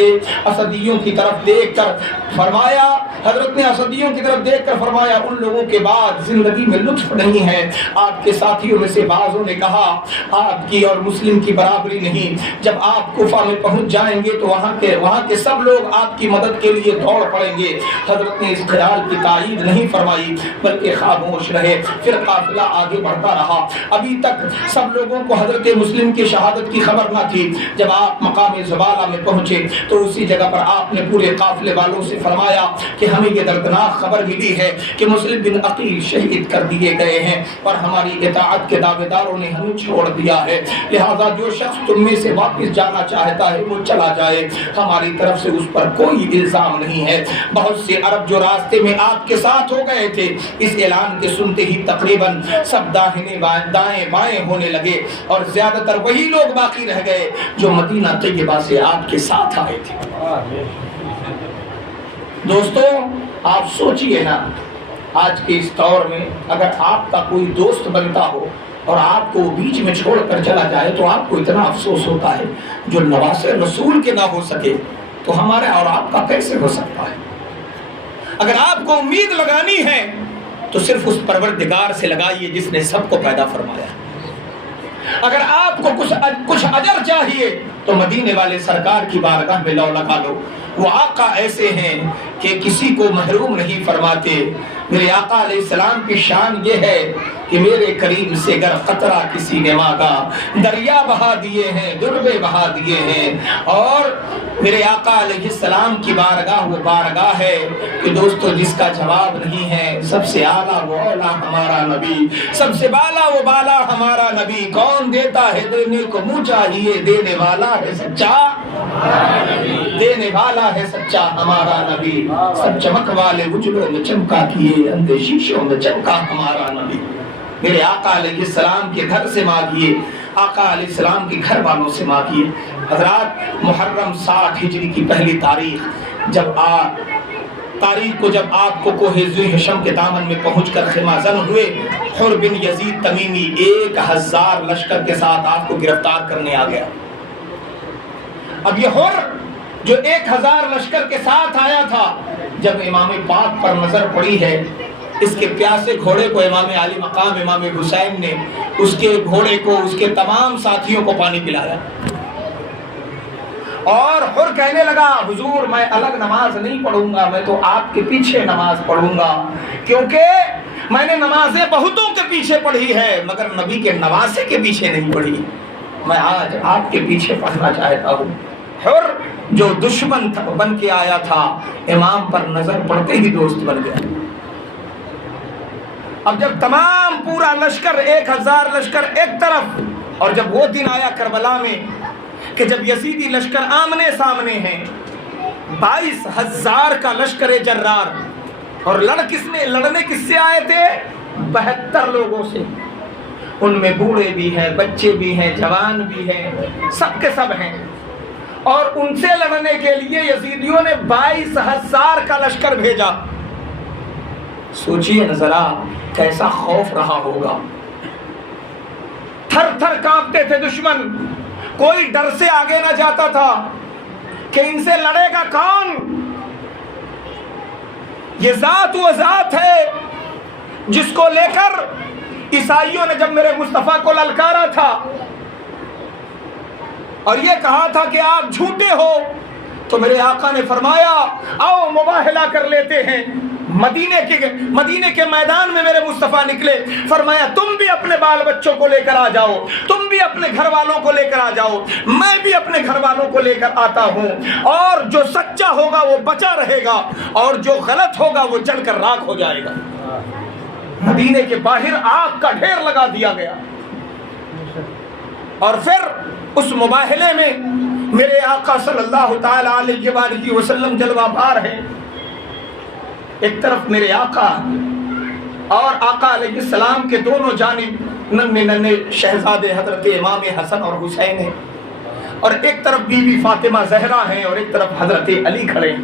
اسدیوں کی طرف دیکھ کر فرمایا, حضرت نے اسدیوں کی طرف دیکھ کر فرمایا ان لوگوں کے بعد زندگی میں لطف نہیں ہے. آپ کے ساتھیوں میں سے بعضوں نے کہا آپ کی اور مسلم کی برابری نہیں, جب آپ کوفہ میں پہنچ جائیں گے تو وہاں کے سب لوگ آپ کی مدد کے لیے دوڑ پڑیں گے. حضرت نے اس خیال کی تائید نہیں فرمائی بلکہ خاموش رہے. پھر قافلہ آگے بڑھتا رہا. ابھی تک سب لوگوں کو حضرت مسلم کی شہادت کی خبر نہ تھی. جب آپ مقام زبالہ میں پہنچے تو اسی جگہ پر آپ نے پورے قافلے والوں سے فرمایا کہ ہمیں یہ دردناک خبر ملی ہے کہ مسلم بن عقیل شہید کر دیے گئے ہیں اور ہماری اطاعت کے دعوے داروں نے ہمیں چھوڑ دیا ہے. لہذا جو شخص تم میں سے واپس جانا چاہتا ہے وہ چلا جائے. ہماری طرف سے اس پر کوئی الزام نہیں ہے. بہت سے عرب جو راستے میں آپ کے ساتھ ہو گئے تھے اس اعلان کے سنتے ہی تقریباً سب داہنے دائیں بائیں ہونے لگے اور زیادہ تر وہی لوگ باقی رہ گئے جو مدینہ طیبہ سے آپ کے ساتھ آئے تھے. دوستو آپ سوچئے نا، آج کے اس دور میں اگر آپ کا کوئی دوست بنتا ہو اور آپ کو بیچ میں چھوڑ کر چلا جائے تو آپ کو اتنا افسوس ہوتا ہے. جو نواسے رسول کے نہ ہو سکے تو ہمارا اور آپ کا کیسے ہو سکتا ہے؟ اگر آپ کو امید لگانی ہے تو صرف اس پروردگار سے لگائیے جس نے سب کو پیدا فرمایا. اگر آپ کو کچھ اجر چاہیے تو مدینے والے سرکار کی بارگاہ میں لو لگا لو. وہ آقا ایسے ہیں کہ کسی کو محروم نہیں فرماتے. میرے آقا علیہ السلام کی شان یہ ہے کہ میرے کریم سے گر قطرہ کسی نے مانگا دریا بہا دیے ہیں، دربے بہا دیے ہیں. اور میرے آقا علیہ السلام کی بارگاہ وہ بارگاہ ہے کہ دوستو جس کا جواب نہیں ہے. سب سے اعلیٰ وہ اولا ہمارا نبی، سب سے بالا وہ بالا ہمارا نبی. کون دیتا ہے دینے کو منہ چاہیے، دینے والا ہے سچا، دینے والا ہے سچا ہمارا نبی. سب چمک والے اجلوں میں چمکا کیے، اندھے شیشوں میں چمکا ہمارا نبی. میرے آقا علیہ السلام کے گھر سے مانگیے، آقا علیہ السلام کے گھر والوں سے مانگیے. حضرات محرم 60 ہجری کی پہلی تاریخ جب آپ کو کوہ ذوالحشم کے دامن میں پہنچ کر خیمہ زن ہوئے، حر بن یزید تمیمی 1000 لشکر کے ساتھ آپ کو گرفتار کرنے آ گیا. اب یہ حر جو 1000 لشکر کے ساتھ آیا تھا، جب امام پاک پر نظر پڑی ہے اس کے پیاسے گھوڑے کو امام علی مقام امام حسین نے اس کے گھوڑے کو اس کے تمام ساتھیوں کو پانی پلایا. اور حر کہنے لگا حضور میں الگ نماز نہیں پڑھوں گا، میں تو آپ کے پیچھے نماز پڑھوں گا، کیونکہ میں نے نمازیں بہتوں کے پیچھے پڑھی ہے مگر نبی کے نواسے کے پیچھے نہیں پڑھی. میں آج آپ کے پیچھے پڑھنا چاہتا ہوں. حر جو دشمن بن کے آیا تھا امام پر نظر پڑتے ہی دوست بن گیا. اب جب تمام پورا لشکر 1000 لشکر ایک طرف، اور جب وہ دن آیا کربلا میں کہ جب یزیدی لشکر آمنے سامنے ہیں، 22,000 کا لشکر جرار، اور لڑنے کس سے آئے تھے؟ 72 لوگوں سے. ان میں بوڑھے بھی ہیں، بچے بھی ہیں، جوان بھی ہیں، سب کے سب ہیں. اور ان سے لڑنے کے لیے یزیدیوں نے 22,000 کا لشکر بھیجا. سوچئے ذرا کیسا خوف رہا ہوگا. تھر تھر کانپتے تھے دشمن. کوئی ڈر سے آگے نہ جاتا تھا کہ ان سے لڑے گا کون. یہ ذات وہ ذات ہے جس کو لے کر عیسائیوں نے جب میرے مصطفیٰ کو للکارا تھا اور یہ کہا تھا کہ آپ جھوٹے ہو، تو میرے آقا نے فرمایا آؤ مباہلہ کر لیتے ہیں. مدینے کے میدان میں میرے مصطفیٰ نکلے، فرمایا تم بھی اپنے بال بچوں کو لے کر آ جاؤ، تم بھی اپنے گھر والوں کو لے کر آ جاؤ، میں بھی اپنے گھر والوں کو لے کر آتا ہوں، اور جو سچا ہوگا وہ بچا رہے گا اور جو غلط ہوگا وہ جل کر راکھ ہو جائے گا. مدینے کے باہر آگ کا ڈھیر لگا دیا گیا. اور پھر اس مباہلے میں میرے آقا صلی اللہ تعالی علیہ وآلہ وسلم جلوہ بار ہیں. ایک طرف میرے آقا اور آقا علیہ السلام کے دونوں جانب ننھے شہزادے حضرت امام حسن اور حسین ہیں، اور ایک طرف بی بی فاطمہ زہرا ہیں اور ایک طرف حضرت علی کھڑے ہیں.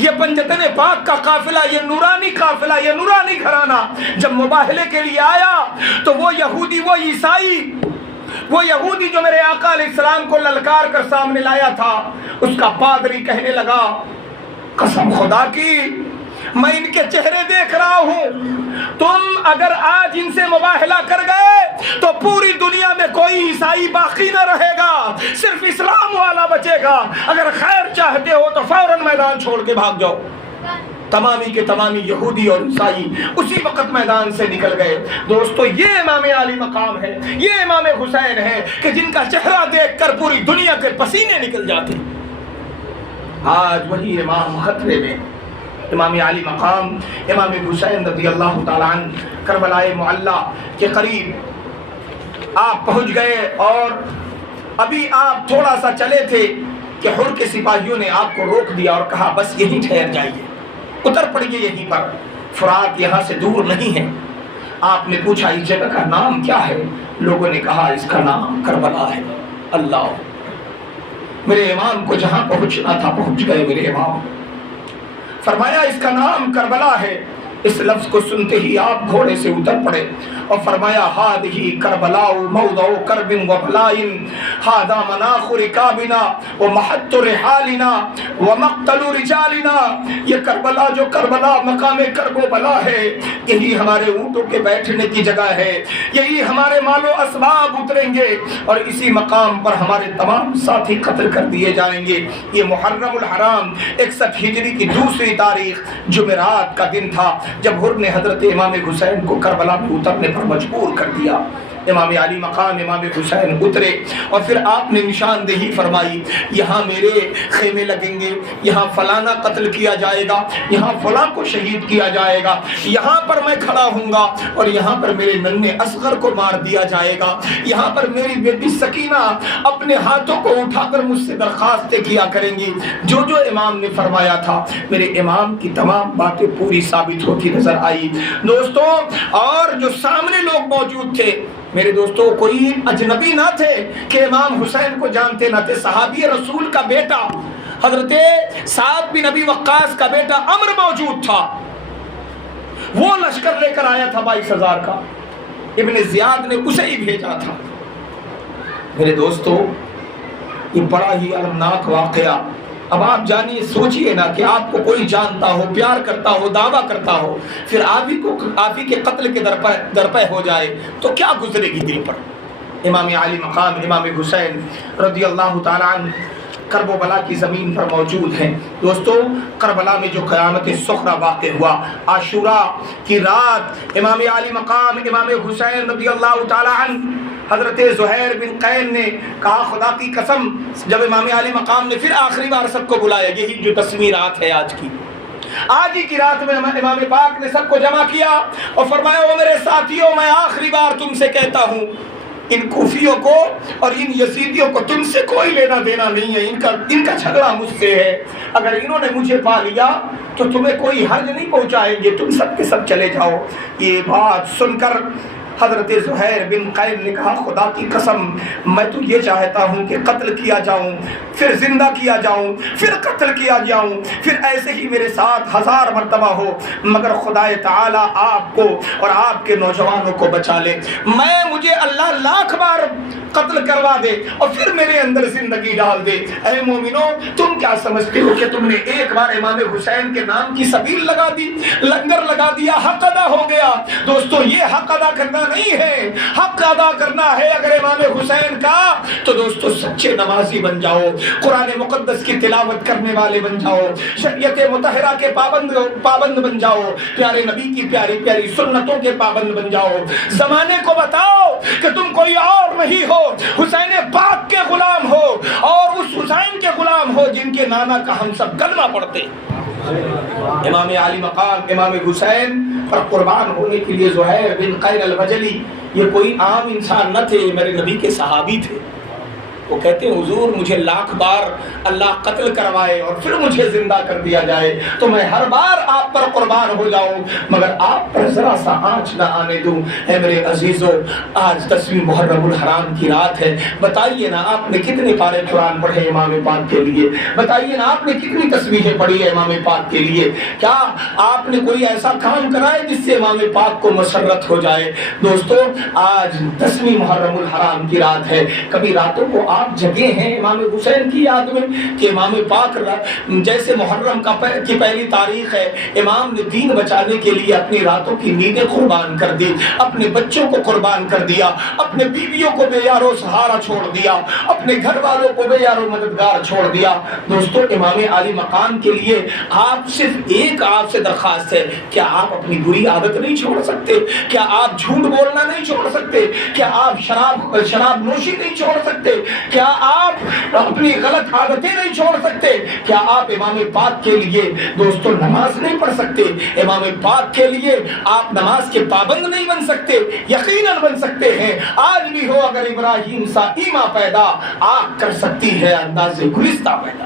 یہ پنجتن پاک کا قافلہ، یہ نورانی قافلہ، یہ نورانی گھرانہ جب مباہلے کے لیے آیا تو وہ یہودی، وہ عیسائی، وہ یہودی جو میرے آقا علیہ السلام کو للکار کر سامنے لایا تھا، اس کا پادری کہنے لگا قسم خدا کی میں ان کے چہرے دیکھ رہا ہوں، تم اگر آج ان سے مباہلہ کر گئے تو پوری دنیا میں کوئی عیسائی باقی نہ رہے گا، صرف اسلام والا بچے گا. اگر خیر چاہتے ہو تو فوراً میدان چھوڑ کے بھاگ جاؤ. تمامی کے تمامی یہودی اور عیسائی اسی وقت میدان سے نکل گئے۔ دوستو یہ امام علی مقام ہے، یہ امام حسین ہے کہ جن کا چہرہ دیکھ کر پوری دنیا کے پسینے نکل جاتے۔ آج وہی امام خطرے میں، امام علی مقام امام حسین رضی اللہ تعالیٰ عنہ کربلا معلیٰ کے قریب آپ پہنچ گئے، اور ابھی آپ تھوڑا سا چلے تھے کہ حر کے سپاہیوں نے آپ کو روک دیا اور کہا بس یہیں ٹھہر جائیے، اتر پڑیے یہیں پر، فرات یہاں سے دور نہیں ہے۔ آپ نے پوچھا اس جگہ کا نام کیا ہے؟ لوگوں نے کہا اس کا نام کربلا ہے۔ اللہ، میرے امام کو جہاں پہنچنا تھا پہنچ گئے میرے امام۔ فرمایا اس کا نام کربلا ہے۔ اس لفظ کو سنتے ہی آپ گھوڑے سے اتر پڑے اور فرمایا ہادہی کربلا موضع کرب و بلاء، ہذا مناخ رکابنا ومحط رحالنا ومقتل رجالنا۔ یہ کربلا جو کربلا مقام کرب و بلا ہے، یہی ہمارے اونٹوں کے بیٹھنے کی جگہ ہے، یہی ہمارے مال و اسباب اتریں گے، اور اسی مقام پر ہمارے تمام ساتھی قتل کر دیے جائیں گے۔ یہ محرم الحرام 61 ہجری کی دوسری تاریخ جمعرات کا دن تھا جب حر نے حضرت امام حسین کو کربلا میں اترنے پر مجبور کر دیا۔ امام علی مقام امام حسین اترے اور پھر آپ نے نشاندہی فرمائی، یہاں میرے خیمے لگیں گے، یہاں فلانا قتل کیا جائے گا، یہاں فلاں کو شہید کیا جائے گا، یہاں پر میں کھڑا ہوں گا، اور یہاں پر میرے ننھے اصغر کو مار دیا جائے گا، یہاں پر میری بیٹی سکینہ اپنے ہاتھوں کو اٹھا کر مجھ سے درخواستیں کیا کریں گی۔ جو جو امام نے فرمایا تھا میرے امام کی تمام باتیں پوری ثابت ہوتی نظر آئی۔ دوستو، اور جو سامنے لوگ موجود تھے میرے دوستو، کوئی اجنبی نہ تھے کہ امام حسین کو جانتے نہ تھے۔ صحابی رسول کا بیٹا حضرت سعد بن ابی وقاص کا بیٹا عمر موجود تھا، وہ لشکر لے کر آیا تھا 22,000 کا، ابن زیاد نے اسے ہی بھیجا تھا۔ میرے دوستو، یہ بڑا ہی المناک واقعہ۔ اب آپ جانیے، سوچئے نا کہ آپ کو کوئی جانتا ہو، پیار کرتا ہو، دعویٰ کرتا ہو، پھر آپ ہی کے قتل کے درپے ہو جائے تو کیا گزرے گی دل پر۔ امام علی مقام امام حسین رضی اللہ تعالیٰ عنہ کرب و بلا کی زمین پر موجود ہیں۔ دوستو، کربلا میں جو قیامت صغریٰ واقع ہوا، عاشوراء کی رات، امام علی مقام امام حسین رضی اللہ تعالیٰ عنہ، حضرت زہیر بن قین نے کہا خدا کی قسم، جب امام علی مقام نے پھر آخری بار سب کو بلایا، یہی جو 10ویں رات ہے آج کی، آج ہی کی رات میں امام پاک نے سب کو جمع کیا اور فرمایا، وہ میرے ساتھیوں، میں آخری بار تم سے کہتا ہوں، ان کوفیوں کو اور ان یزیدیوں کو تم سے کوئی لینا دینا نہیں ہے، ان کا جھگڑا مجھ سے ہے، اگر انہوں نے مجھے پا لیا تو تمہیں کوئی حرج نہیں پہنچائیں گے، تم سب کے سب چلے جاؤ۔ یہ بات سن کر حضرت زہیر بن قین نے کہا خدا کی قسم، میں تو یہ چاہتا ہوں کہ قتل کیا جاؤں، پھر زندہ کیا جاؤں، پھر قتل کیا جاؤں، پھر ایسے ہی میرے ساتھ 1000 مرتبہ ہو، مگر خدا تعالیٰ آپ کو اور آپ کے نوجوانوں کو بچا لے۔ مجھے اللہ لاکھ بار قتل کروا دے اور پھر میرے اندر زندگی ڈال دے۔ اے مومنو، تم کیا سمجھتے ہو کہ تم نے ایک بار امام حسین کے نام کی سبیل لگا دی، لنگر لگا دیا، حق ادا ہو گیا؟ دوستو، یہ حق ادا کرنا نہیں ہے، حق ادا کرنا ہے اگر امام حسین کا تو دوستو سچے نمازی بن جاؤ، قرآن مقدس کی تلاوت کرنے والے بن جاؤ، شریعت مطہرہ کے پابند بن جاؤ، پیارے نبی کی پیاری پیاری سنتوں کے پابند بن جاؤ۔ زمانے کو بتاؤ کہ تم کوئی اور نہیں ہو، حسین پاک کے غلام ہو، اور اس حسین کے غلام ہو جن کے نانا کا ہم سب کلمہ پڑھتے۔ امام علی مقام امام حسین پر قربان ہونے کے لیے زہیر بن قین البجلی یہ کوئی عام انسان نہ تھے، میرے نبی کے صحابی تھے۔ وہ کہتے ہیں حضور مجھے لاکھ بار اللہ قتل کروائے اور پھر مجھے زندہ کر دیا جائے تو میں ہر بار آپ پر قربان ہو جاؤں، مگر آپ پر ذرا سا آنچ نہ آنے دوں۔ اے میرے عزیزو، آج 10ویں محرم الحرام کی رات ہے، بتائیے نا آپ نے کتنے پارے قرآن پڑھے امام پاک کے لیے؟ بتائیے نا آپ نے کتنی تسبیحیں پڑھی ہے امام پاک کے لیے؟ کیا آپ نے کوئی ایسا کام کرا ہے جس سے امام پاک کو مسرت ہو جائے؟ دوستو، آج 10ویں محرم الحرام کی رات ہے، کبھی راتوں کو آپ جگے ہیں امام حسین کی یاد میں کہ امام پاک جیسے محرم کی پہلی تاریخ ہے، امام نے دین بچانے کے لیے اپنی راتوں کی نیندیں قربان کر دی، اپنے بچوں کو قربان کر دیا، اپنے بیویوں کو بے یارو سہارا چھوڑ دیا، اپنے گھر والوں کو بے یارو مددگار چھوڑ دیا۔ دوستو امام عالی مقام کے لیے آپ صرف ایک آپ سے درخواست ہے، کیا آپ اپنی بری عادت نہیں چھوڑ سکتے؟ کیا آپ جھوٹ بولنا نہیں چھوڑ سکتے؟ کیا آپ شراب نوشی نہیں چھوڑ سکتے؟ کیا آپ اپنی غلط عادتیں نہیں چھوڑ سکتے؟ کیا آپ امام پاک کے لیے دوستو نماز نہیں پڑھ سکتے؟ امام پاک کے لیے آپ نماز کے پابند نہیں بن سکتے؟ یقیناً بن سکتے ہیں۔ آج بھی ہو اگر ابراہیم سا ایما پیدا، آگ کر سکتی ہے انداز گلستہ پیدا۔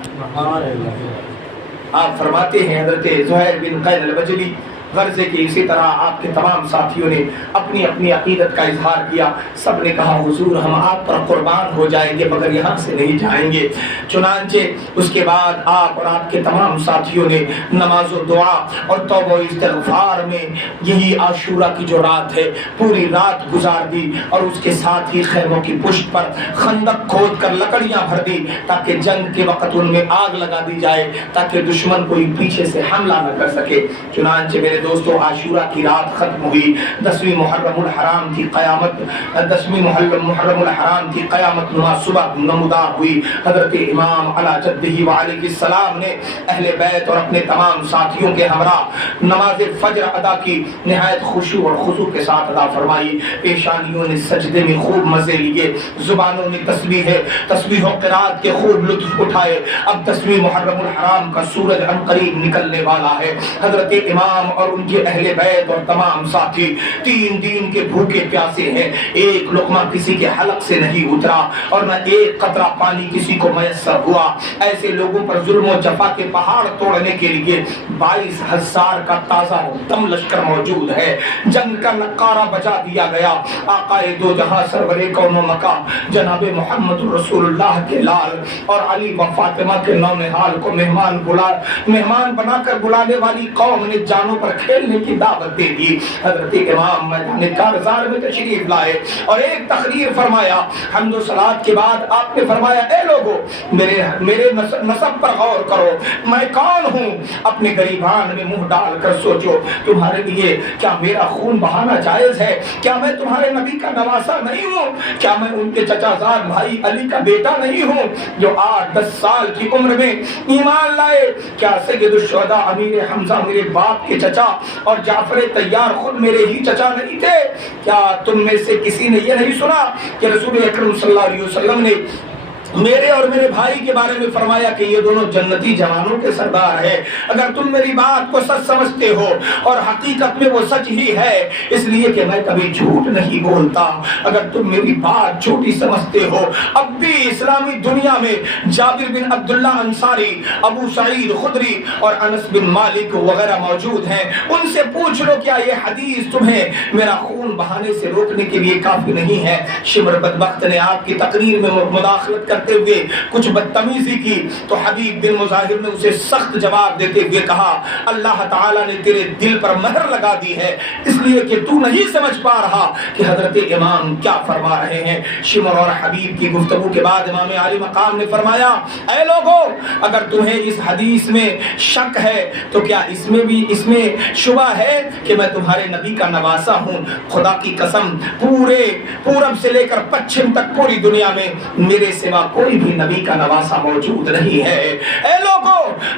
آپ فرماتے ہیں حضرت زہیر بن قین البجلی غرضے کی اسی طرح آپ کے تمام ساتھیوں نے اپنی اپنی عقیدت کا اظہار کیا، سب نے کہا حضور ہم آپ پر قربان ہو جائیں گے مگر یہاں سے نہیں جائیں گے۔ چنانچہ اس کے بعد آپ اور آپ کے تمام ساتھیوں نے نماز و دعا اور توبہ و استغفار میں یہی عاشورہ کی جو رات ہے پوری رات گزار دی، اور اس کے ساتھ ہی خیموں کی پشت پر خندق کھود کر لکڑیاں بھر دی تاکہ جنگ کے وقت ان میں آگ لگا دی جائے تاکہ دشمن کوئی پیچھے سے حملہ نہ کر سکے۔ چنانچہ میرے دوستو عاشورہ کی رات ختم ہوئی، 10ویں محرم الحرام کی قیامت، 10ویں محرم الحرام کی قیامت نما صبح نمودار ہوئی۔ حضرت امام علی جدہ وعلیہ السلام نے اہل بیت اور اپنے تمام ساتھیوں کے ہمراہ نماز فجر ادا کی، نہایت خشوع اور خضوع کے ساتھ ادا فرمائی۔ پیشانیوں نے سجدے میں خوب مزے لیے، زبانوں نے تسبیح و قرات کے خوب لطف اٹھائے۔ اب 10ویں محرم الحرام کا سورج عنقریب نکلنے والا ہے۔ حضرت امام اور ان کے اہل بیت اور تمام ساتھی 3 دن کے بھوکے پیاسے ہیں، ایک لقمہ کسی کے حلق سے نہیں اترا اور نہ ایک قطرہ پانی کسی کو میسر ہوا۔ ایسے لوگوں پر ظلم و جفا کے پہاڑ توڑنے کے لیے 22,000 کا تازہ دم لشکر موجود ہے۔ جنگ کا نقارہ بجا دیا گیا۔ آقائے دو جہاں سرور کون و مکان جناب محمد رسول اللہ کے لال اور علی و فاطمہ کے نونہال کو مہمان بنا کر بلانے والی قوم نے جانوں پر کھیلنے کی دعوت دے دی۔ حضرت امام میدان کارزار میں تشریف لائے اور ایک تقریر فرمایا۔ حمد و صلات کے بعد آپ نے فرمایا اے لوگو میرے نسب پر غور کرو، میں کون ہوں؟ اپنے گریبان میں منہ ڈال کر سوچو تمہارے لیے کیا میرا خون بہانا جائز ہے؟ کیا میں تمہارے نبی کا نواسا نہیں ہوں؟ کیا میں ان کے چچا زاد بھائی علی کا بیٹا نہیں ہوں جو 8-10 سال کی عمر میں ایمان لائے؟ کیا سید الشہداء امیر حمزہ میرے باپ کے چچا اور جعفر طیار خود میرے ہی چچا نہیں تھے؟ کیا تم میں سے کسی نے یہ نہیں سنا کہ رسول اکرم صلی اللہ علیہ وسلم نے میرے اور میرے بھائی کے بارے میں فرمایا کہ یہ دونوں جنتی جوانوں کے سردار ہیں؟ اگر تم میری بات کو سچ سمجھتے ہو اور حقیقت میں وہ سچ ہی ہے اس لیے کہ میں کبھی جھوٹ نہیں بولتا، اگر تم میری بات جھوٹی سمجھتے ہو، اب بھی اسلامی دنیا میں جابر بن عبداللہ انصاری، ابو سعید خدری اور انس بن مالک وغیرہ موجود ہیں، ان سے پوچھ لو کیا یہ حدیث تمہیں میرا خون بہانے سے روکنے کے لیے کافی نہیں ہے؟ شمر بدبخت نے آپ کی تقریر میں مداخلت کرتے ہوئے کچھ بدتمیزی کی تو حبیب بن مظاہر نے اسے سخت جواب دیتے ہوئے کہا اللہ تعالیٰ نے تیرے دل پر مہر لگا دی ہے اس لیے کہ تو نہیں سمجھ پا رہا کہ حضرت امام کیا فرما رہے ہیں۔ شمر اور حبیب کی گفتگو کے بعد امام عالی مقام نے فرمایا اے لوگو اگر تمہیں اس حدیث میں شک ہے تو کیا اس میں شبہ ہے کہ میں تمہارے نبی کا نواسا ہوں؟ خدا کی قسم پورے پورب سے لے کر پچھم تک پوری دنیا میں میرے سوا کوئی بھی نبی کا نواسا موجود نہیں ہے۔ اے لوگو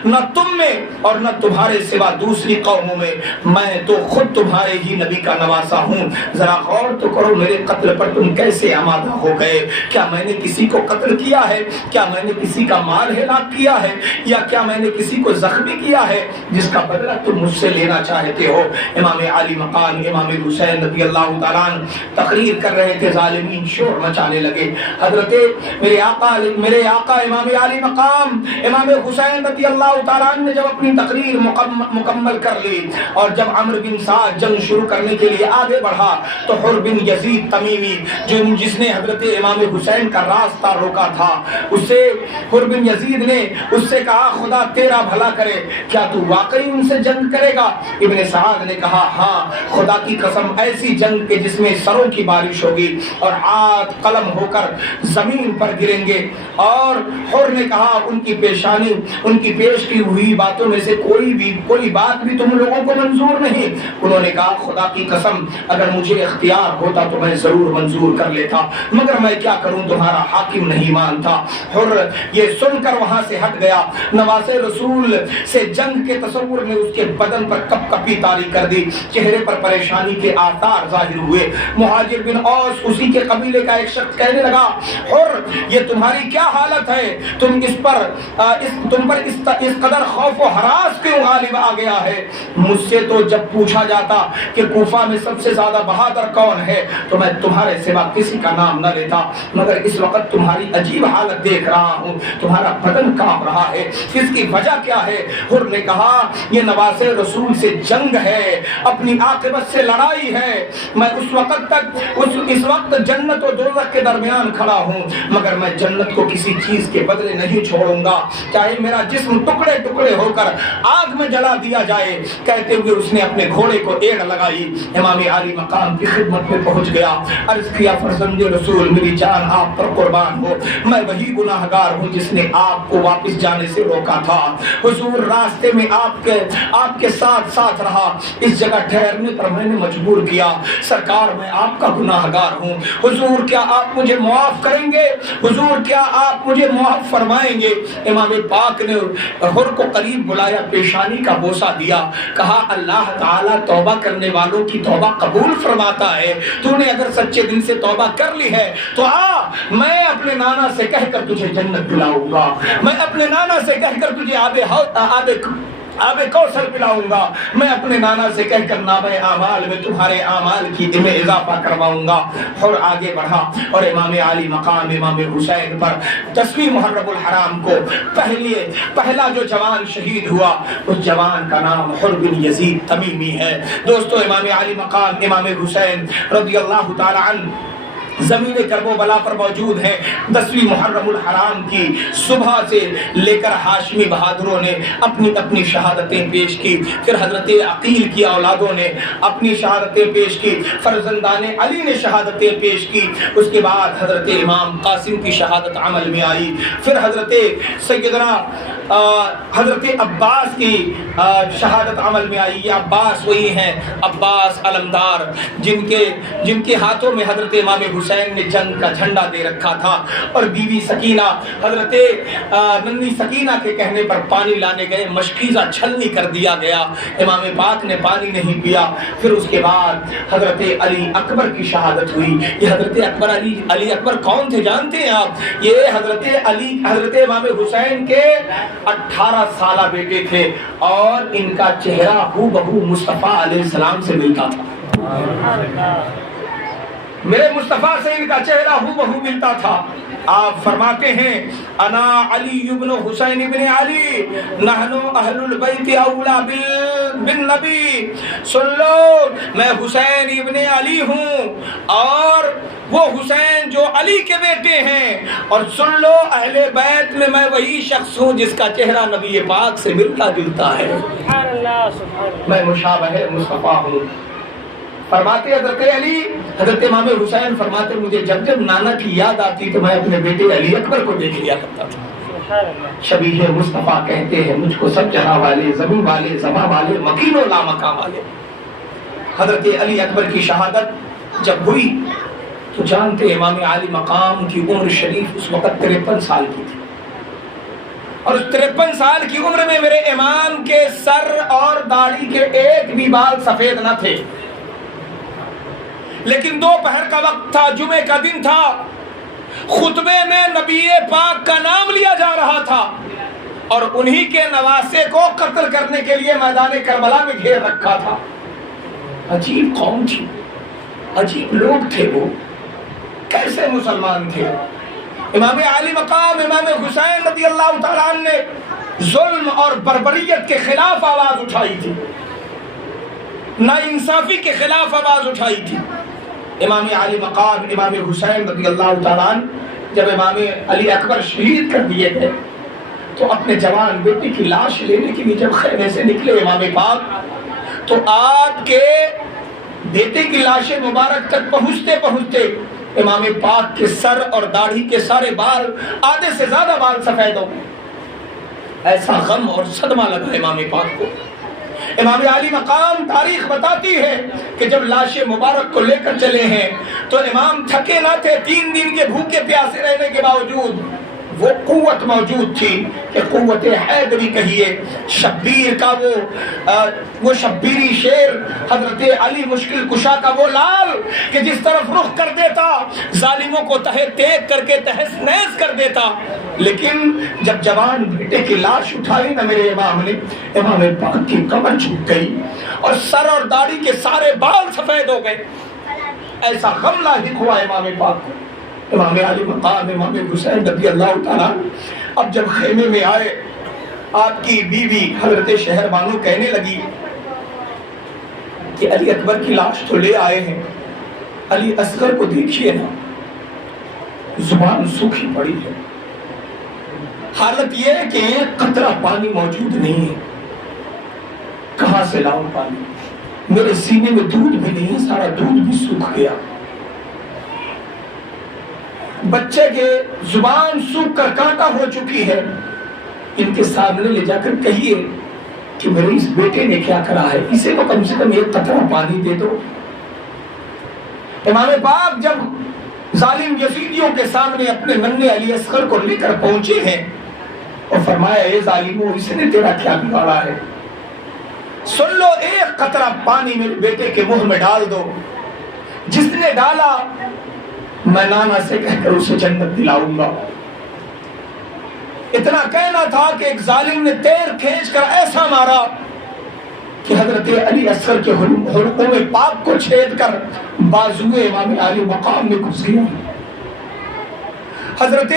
نہ تم میں اور نہ تمہارے سوا دوسری قوموں میں تو خود تمہارے ہی نبی کا نواسا ہوں۔ ذرا غور تو کرو میرے قتل پر تم کیسے آمادہ ہو گئے؟ کیا میں نے کسی کو قتل کیا ہے؟ کیا میں نے کسی کا مال ہلاک کیا ہے؟ یا کیا میں نے کسی کو زخمی کیا ہے جس کا بدلہ تم مجھ سے لینا چاہتے ہو؟ امام عالی مقام امام حسین رضی اللہ تعالیٰ عنہ تقریر کر رہے تھے، ظالمین شور مچانے لگے۔ حضرت میرے آقا امام عالی مقام امام حسین رضی اللہ تعالیٰ عنہ نے جب اپنی تقریر مکمل کر لی اور جب عمرو بن سعد جنگ شروع کرنے کے لیے آگے بڑھا تو حر بن یزید تمیمی جس نے حضرت امام حسین کا راستہ روکا تھا اسے حر بن یزید نے اس سے کہا خدا تیرا بھلا کرے کیا تو واقعی ان سے جنگ کرے گا؟ ابن سعد نے کہا ہاں خدا کی قسم ایسی جنگ کے جس میں سروں کی بارش ہوگی اور ہاتھ قلم ہو کر زمین پر گریں گے. اور حر نے کہا ان کی پیشانی، ان کی پیش کی ہوئی باتوں میں سے کوئی بات بھی تم لوگوں کو منظور نہیں. انہوں نے کہا خدا کی قسم اگر مجھے اختیار ہوتا تو میں ضرور منظور کر لیتا، مگر میں کیا کروں، تمہارا حاکم نہیں مانتا. حر یہ سن کر وہاں سے ہٹ گیا. نواز رسول سے جنگ کے تصور نے اس کے بدن پر کپ کپی طاری کر دی، چہرے پر پریشانی کے آثار ظاہر ہوئے. مہاجر بن اوس اسی کے قبیلے کا ایک شخص کہنے لگا حر یہ تمہاری کیا حالت ہے، تم پر اس قدر خوف و ہراس کیوں غالب آ گیا ہے. مجھ سے تو جب پوچھا جاتا کہ کوفہ میں سب سے زیادہ بہادر کون ہے تو میں تمہارے سوا کسی کا نام نہ لیتا، مگر اس وقت تمہاری عجیب حالت دیکھ رہا ہوں، تمہارا بدن کانپ رہا ہے، اس کی وجہ کیا ہے. حر نے کہا یہ نواز رسول سے جنگ ہے، اپنی عاقبت سے لڑائی ہے. میں اس وقت جنت و دوزخ کے درمیان کھڑا ہوں، مگر میں جنت کو کسی چیز کے بدلے نہیں چھوڑوں گا، چاہے میرا جسم ٹکڑے ٹکڑے ہو کر آگ میں جلا دیا جائے. کہتے ہوئے اس نے اپنے گھوڑے کو ایڑ لگائی، امام عالی مقام کی خدمت میں پہنچ گیا. عرض کیا فرزند رسول میری جان آپ پر قربان ہو، میں وہی گناہگار ہوں جس نے آپ کو واپس جانے سے روکا تھا. حضور راستے میں آپ کے ساتھ رہا، اس جگہ ٹھہرنے پر میں نے مجبور کیا. سرکار میں آپ کا گناہگار ہوں، حضور کیا آپ مجھے معاف کریں گے، حضور کیا آپ مجھے معاف فرمائیں گے. امام پاک نے حر کو قریب بلایا، پیشانی کا بوسہ دیا، کہا اللہ تعالیٰ توبہ کرنے والوں کی توبہ قبول فرماتا ہے. تو نے اگر سچے دل سے توبہ کر لی ہے تو میں اپنے نانا سے کہہ کر تجھے جنت دلاؤں گا، میں اپنے نانا سے کہہ کر تجھے آب کوثر پلاؤں گا، میں اپنے نانا سے کہہ کر نامہ اعمال میں تمہارے اعمال کی میں اضافہ کرواؤں گا. اور آگے بڑھا اور امام عالی مقام امام حسین پر 10ویں محرم الحرام کو پہلا جو جوان شہید ہوا اس جوان کا نام حر بن یزید تمیمی ہے. دوستو امام عالی مقام امام حسین رضی اللہ تعالی عنہ زمین کربلا پر موجود ہیں. 10ویں محرم الحرام کی صبح سے لے کر ہاشمی بہادروں نے اپنی شہادتیں پیش کی، پھر حضرت عقیل کی اولادوں نے اپنی شہادتیں پیش کی، فرزندان علی نے شہادتیں پیش کی. اس کے بعد حضرت امام قاسم کی شہادت عمل میں آئی، پھر حضرت سیدنا حضرت عباس کی شہادت عمل میں آئی. یہ عباس وہی ہیں عباس علمدار جن کے ہاتھوں میں حضرت امام حسین نے جنگ کا جھنڈا دے رکھا تھا. اور بیوی سکینہ حضرت ننھی سکینہ کے کہنے پر پانی لانے گئے، مشکیزہ چھلنی کر دیا گیا، امام پاک نے پانی نہیں پیا. پھر اس کے بعد حضرت علی اکبر کی شہادت ہوئی. یہ حضرت اکبر علی اکبر کون تھے جانتے ہیں آپ؟ یہ حضرت امام حسین کے 18 سالہ بیٹے تھے اور ان کا چہرہ ہو بہو مصطفیٰ علیہ السلام سے ملتا تھا. میرے مصطفیٰ سے ان کا چہرہ ہو بہو ملتا تھا. آپ فرماتے ہیں انا علی ابن حسین ابن علی نحنو اہل البیت اولا بالنبی. سن لو میں حسین ابن علی ہوں اور وہ حسین جو علی کے بیٹے ہیں، اور سن لو اہل بیت میں وہی شخص ہوں جس کا چہرہ نبی پاک سے ملتا جلتا ہے. میں مشابہ مصطفیٰ ہوں. فرماتے حضرت علی حضرت امام حسین فرماتے مجھے جب نانا کی یاد آتی تو میں اپنے بیٹے علی اکبر کو دیکھ لیا کرتا تھا. شبیہ مصطفیٰ کہتے ہیں مجھ کو سب جہاں والے، زمین والے، زماں والے، مکین و لامکان والے. حضرت علی اکبر کی شہادت جب ہوئی تو جانتے امام عالی مقام کی عمر شریف اس وقت 53 سال کی تھی. اور اس 53 سال کی عمر میں میرے امام کے سر اور داڑھی کے ایک بھی بال سفید نہ تھے. لیکن دوپہر کا وقت تھا، جمعے کا دن تھا، خطبے میں نبی پاک کا نام لیا جا رہا تھا اور انہی کے نواسے کو قتل کرنے کے لیے میدان کربلا میں گھیر رکھا تھا. عجیب قوم تھی، عجیب لوگ تھے، وہ کیسے مسلمان تھے. امام عالی مقام امام حسین رضی اللہ تعالیٰ عنہ نے ظلم اور بربریت کے خلاف آواز اٹھائی تھی، ناانصافی کے خلاف آواز اٹھائی تھی. امام علی مقام امام حسین رضی اللہ تعالیٰ عنہ جب امام علی اکبر شہید کر دیے گئے تو اپنے جوان بیٹی کی لاش لینے کے لیے جب خیمے سے نکلے امام پاک تو آپ کے بیٹے کی لاش مبارک تک پہنچتے امام پاک کے سر اور داڑھی کے سارے بال، آدھے سے زیادہ بال سفید ہو گئے۔ ایسا غم اور صدمہ لگا امام پاک کو۔ امام علی مقام تاریخ بتاتی ہے کہ جب لاش مبارک کو لے کر چلے ہیں تو امام تھکے نہ تھے، 3 دن کے بھوکے پیاسے رہنے کے باوجود وہ قوت موجود تھی کہ قوت حیدری کہیے، شبیر کا وہ شبیری شیر، حضرت علی مشکل کشا کا وہ لال کہ جس طرف رخ کر دیتا ظالموں کو تہے تیگ کر کے تہس نیز کر دیتا۔ لیکن جب جوان بیٹے کی لاش اٹھائی نا میرے امام نے، امام پاک کی کمر جھک گئی اور سر اور داڑھی کے سارے بال سفید ہو گئے۔ ایسا غم لاحق ہوا امام پاک کو۔ امام علی مقام امام حسین رضی اللہ تعالیٰ اب جب خیمے میں آئے، آپ کی بیوی حضرت شہر بانو کہنے لگی کہ علی اکبر کی لاش تو لے آئے ہیں، علی اصغر کو دیکھیے نا، زبان سوکھی پڑی ہے، حالت یہ ہے کہ ایک قطرہ پانی موجود نہیں ہے، کہاں سے لاؤں پانی؟ میرے سینے میں دودھ بھی نہیں ہے، سارا دودھ بھی سوکھ گیا۔ بچے کے زبان سوکھ کر کانٹا ہو چکی ہے، ان کے سامنے لے جا کر کہیے کہ میرے اس بیٹے نے کیا کرا ہے، اسے تو کم سے کم ایک قطرہ پانی دے دو۔ امام پاک جب ظالم یزیدیوں کے سامنے اپنے ننھے علی اصغر کو لے کر پہنچے ہیں اور فرمایا اے ظالموں، اس نے تیرا کیا بگاڑا ہے، سن لو، ایک قطرہ پانی میرے بیٹے کے منہ میں ڈال دو، جس نے ڈالا میں نانا سے کہہ کر اسے جنت دلاؤں گا۔ اتنا کہنا تھا کہ ایک ظالم نے تیر کھینچ کر ایسا مارا کہ حضرت علی اصغر کے حلقوں میں پاک کو چھید کر بازوئے امام علی مقام میں گھس گیا۔ حضرت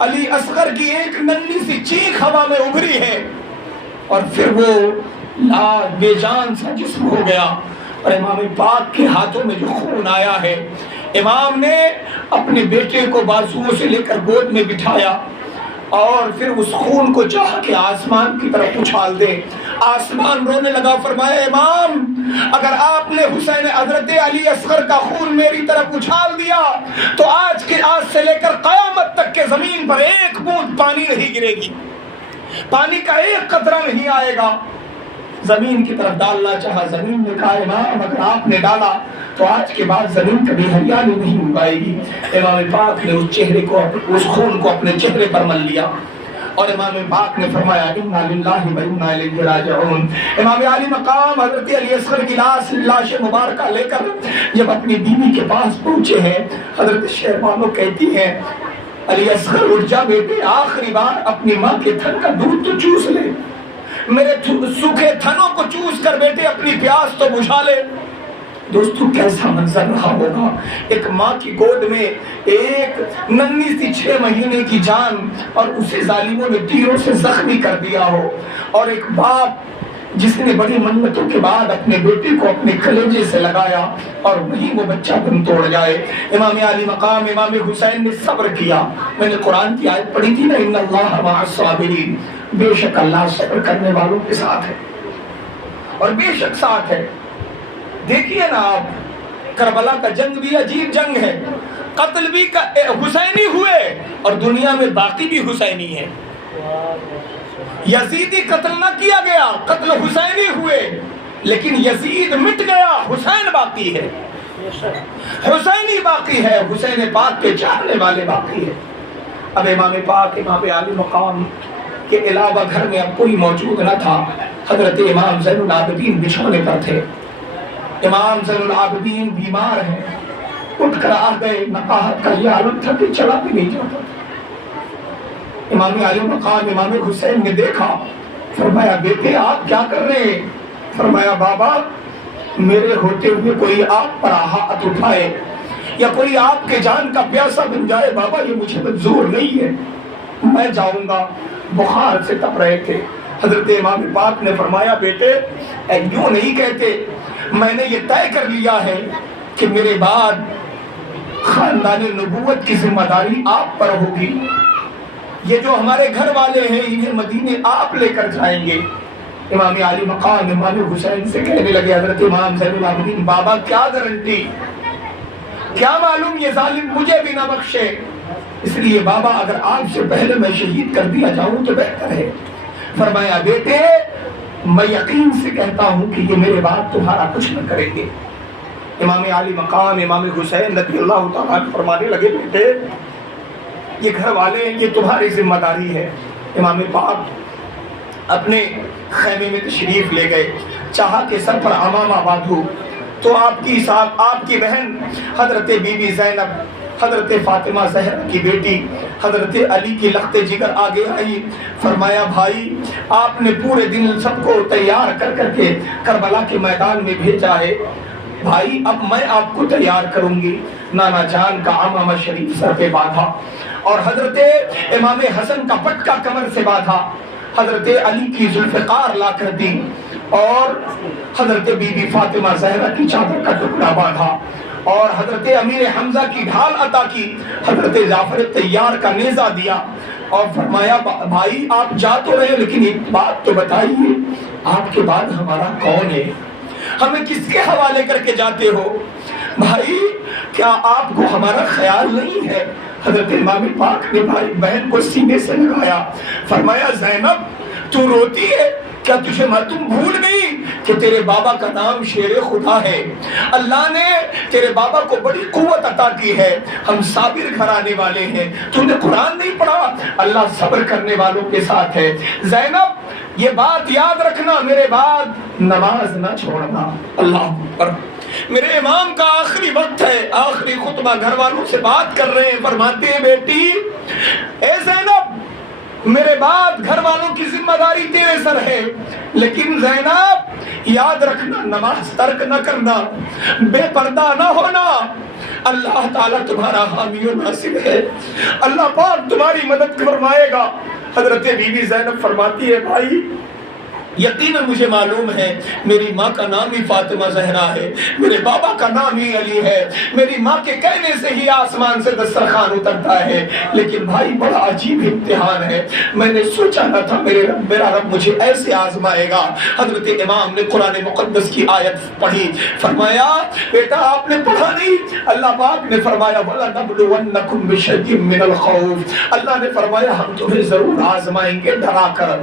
علی اصغر کی ایک ننھی سی چیخ ہوا میں ابھری ہے اور پھر وہ لاش بے جان سا جسم ہو گیا، اور امام پاک کے ہاتھوں میں جو خون آیا ہے، امام نے اپنے بیٹے کو بازوؤں سے لے کر گود میں بٹھایا اور پھر اس خون کو چاہا کہ آسمان کی طرف اچھال دے۔ آسمان رونے لگا، فرمایا امام، اگر آپ نے حسین حضرت علی اصغر کا خون میری طرف اچھال دیا تو آج سے لے کر قیامت تک کے زمین پر ایک بوند پانی نہیں گرے گی، پانی کا ایک قطرہ نہیں آئے گا۔ زمین کی طرف ڈالنا چاہا، زمین نے کہا امام اگر آپ نے ڈالا تو آج کے بعد زمین کبھی ہریالی نہیں اگائے گی۔ امام پاک نے اس چہرے کو، اس خون کو اپنے چہرے پر مل لیا اور امام پاک نے فرمایا انا للہ و انا الیہ راجعون۔ امام علی مقام حضرت علی اصغر کی لاش مبارکہ لے کر جب اپنی بیوی کے پاس پہنچے ہیں، حضرت شہربانو کہتی ہیں علی اصغر اٹھ جا بیٹے، آخری بار اپنی ماں کے تھن کا دودھ تو چوس لے، میرے سوکھے تھنوں کو چوس کر بیٹے اپنی پیاس تو بجھا لے۔ دوستو کیسا منظر رہا ہوگا، ایک ماں کی گود میں ایک ننھی سی 6 مہینے کی جان اور اسے ظالموں نے تیروں سے زخمی کر دیا ہو، اور ایک باپ جس نے بڑی منتوں کے بعد اپنے بیٹے کو اپنے کلیجے سے لگایا اور وہیں وہ بچہ دم توڑ جائے۔ امام علی مقام امام حسین نے صبر کیا۔ میں نے قرآن کی آیت پڑھی تھی نا، ان اللہ مع الصابرین، بے شک اللہ صبر کرنے والوں کے ساتھ ہے، اور بے شک ساتھ ہے۔ دیکھیے نا آپ، کربلا کا جنگ بھی عجیب جنگ ہے، قتل بھی حسینی ہوئے اور دنیا میں باقی بھی حسینی ہے۔ یزیدی قتل نہ کیا گیا، قتل حسینی ہوئے، لیکن یزید مٹ گیا، حسین باقی ہے، حسینی باقی ہے، حسین پاک کے چاہنے والے باقی ہے۔ اب امام پاک امام علی مقام کے علاوہ گھر میں اب کوئی موجود نہ تھا۔ حضرت امام زین العابدین بچھونے پر تھے، امام زین العابدین بیمار ہیں، اٹھ کر آ گئے، نقاہت کا یہ عالم تھا کہ چلا بھی نہیں جاتا۔ امام علی مقام امام حسین نے دیکھا، فرمایا بیٹے آپ کیا کر رہے ہیں؟ فرمایا بابا میرے ہوتے ہوئے کوئی آپ پر ہاتھ اٹھائے یا کوئی آپ کے جان کا پیاسا بن جائے، بابا یہ مجھے منظور نہیں ہے، میں جاؤں گا۔ بخار سے تپ رہے تھے۔ حضرت امام پاک نے فرمایا بیٹے یوں نہیں کہتے، میں نے یہ طے کر لیا ہے کہ میرے بعد خاندان نبوت کی ذمہ داری آپ پر ہوگی، یہ جو ہمارے گھر والے ہیں انہیں مدینے آپ لے کر جائیں گے۔ امام علی مقام امام حسین سے کہنے لگے حضرت امام زین العابدین بابا کیا گارنٹی؟ کیا معلوم یہ ظالم مجھے بھی نہ بخشے، اس لیے بابا اگر آپ سے پہلے میں شہید کر دیا جاؤں تو بہتر ہے۔ فرمایا بیٹے میں یقین سے کہتا ہوں کہ یہ میرے بعد تمہارا کچھ نہ کریں گے۔ امام علی مقام امام حسین رضی اللہ تعالیٰ فرمانے لگے بیٹے یہ گھر والے ہیں، یہ تمہاری ذمہ داری ہے۔ امام پاک اپنے خیمے میں تشریف لے گئے، چاہا کہ سر پر عمامہ باندھو، تو آپ کی بہن حضرت بی بی زینب، حضرت فاطمہ زہرا کی بیٹی حضرت علی کی لخت جگر آگے آئی۔ فرمایا بھائی آپ نے پورے دن سب کو تیار کر کے کربلا کے میدان میں بھیجا ہے، بھائی اب میں آپ کو تیار کروں گی۔ نانا جان کا عمامہ شریف سر پہ باندھا اور حضرت امام حسن کا پٹکا کمر سے باندھا، حضرت علی کی ذوالفقار لا کر دی اور حضرت بی بی فاطمہ زہرا کی چادر کا ٹکڑا باندھا اور حضرت امیر حمزہ کی ڈھال عطا کی، حضرت جعفر طیار کا نیزہ دیا اور فرمایا بھائی آپ جا تو رہے لیکن ایک بات تو بتائیے آپ کے بعد ہمارا کون ہے، ہمیں کس کے حوالے کر کے جاتے ہو؟ بھائی کیا آپ کو ہمارا خیال نہیں ہے؟ حضرت امام پاک نے بھائی بہن کو سینے سے لگایا، فرمایا زینب تو روتی ہے کیا؟ تم بھول گئی کہ تیرے بابا کا نام شیر خدا ہے، اللہ نے تیرے بابا کو بڑی قوت عطا کی ہے، ہم صابر گھرانے والے ہیں، تم نے قرآن نہیں پڑھا؟ اللہ صبر کرنے والوں کے ساتھ ہے۔ زینب یہ بات یاد رکھنا، میرے بعد نماز نہ چھوڑنا۔ اللہ اکبر، میرے امام کا آخری وقت ہے، آخری خطبہ گھر والوں سے بات کر رہے ہیں، فرماتے ہیں بیٹی اے زینب میرے بعد گھر والوں کی ذمہ داری تیرے سر ہے، لیکن زینب یاد رکھنا نماز ترک نہ کرنا، بے پردہ نہ ہونا، اللہ تعالیٰ تمہارا حامی و ناصر ہے، اللہ پاک تمہاری مدد فرمائے گا۔ حضرت بی بی زینب فرماتی ہے بھائی یقیناً مجھے معلوم ہے میری ماں کا نام ہی فاطمہ زہرا ہے، میرے بابا کا نام ہی علی ہے، میری ماں کے کہنے سے ہی آسمان سے دسترخوان اترتا ہے، لیکن بھائی بڑا عجیب امتحان ہے، میں نے سوچا نہ تھا میرا رب مجھے ایسے آزمائے گا۔ حضرت امام نے قرآن مقدس کی آیت پڑھی، فرمایا بیٹا آپ نے پڑھا نہیں؟ اللہ پاک نے فرمایا وَلَنَبْلُوَنَّكُمْ بِشَيْءٍ مِّنَ الْخَوْفِ، اللہ نے فرمایا ہم تمہیں ضرور آزمائیں گے ڈرا کر،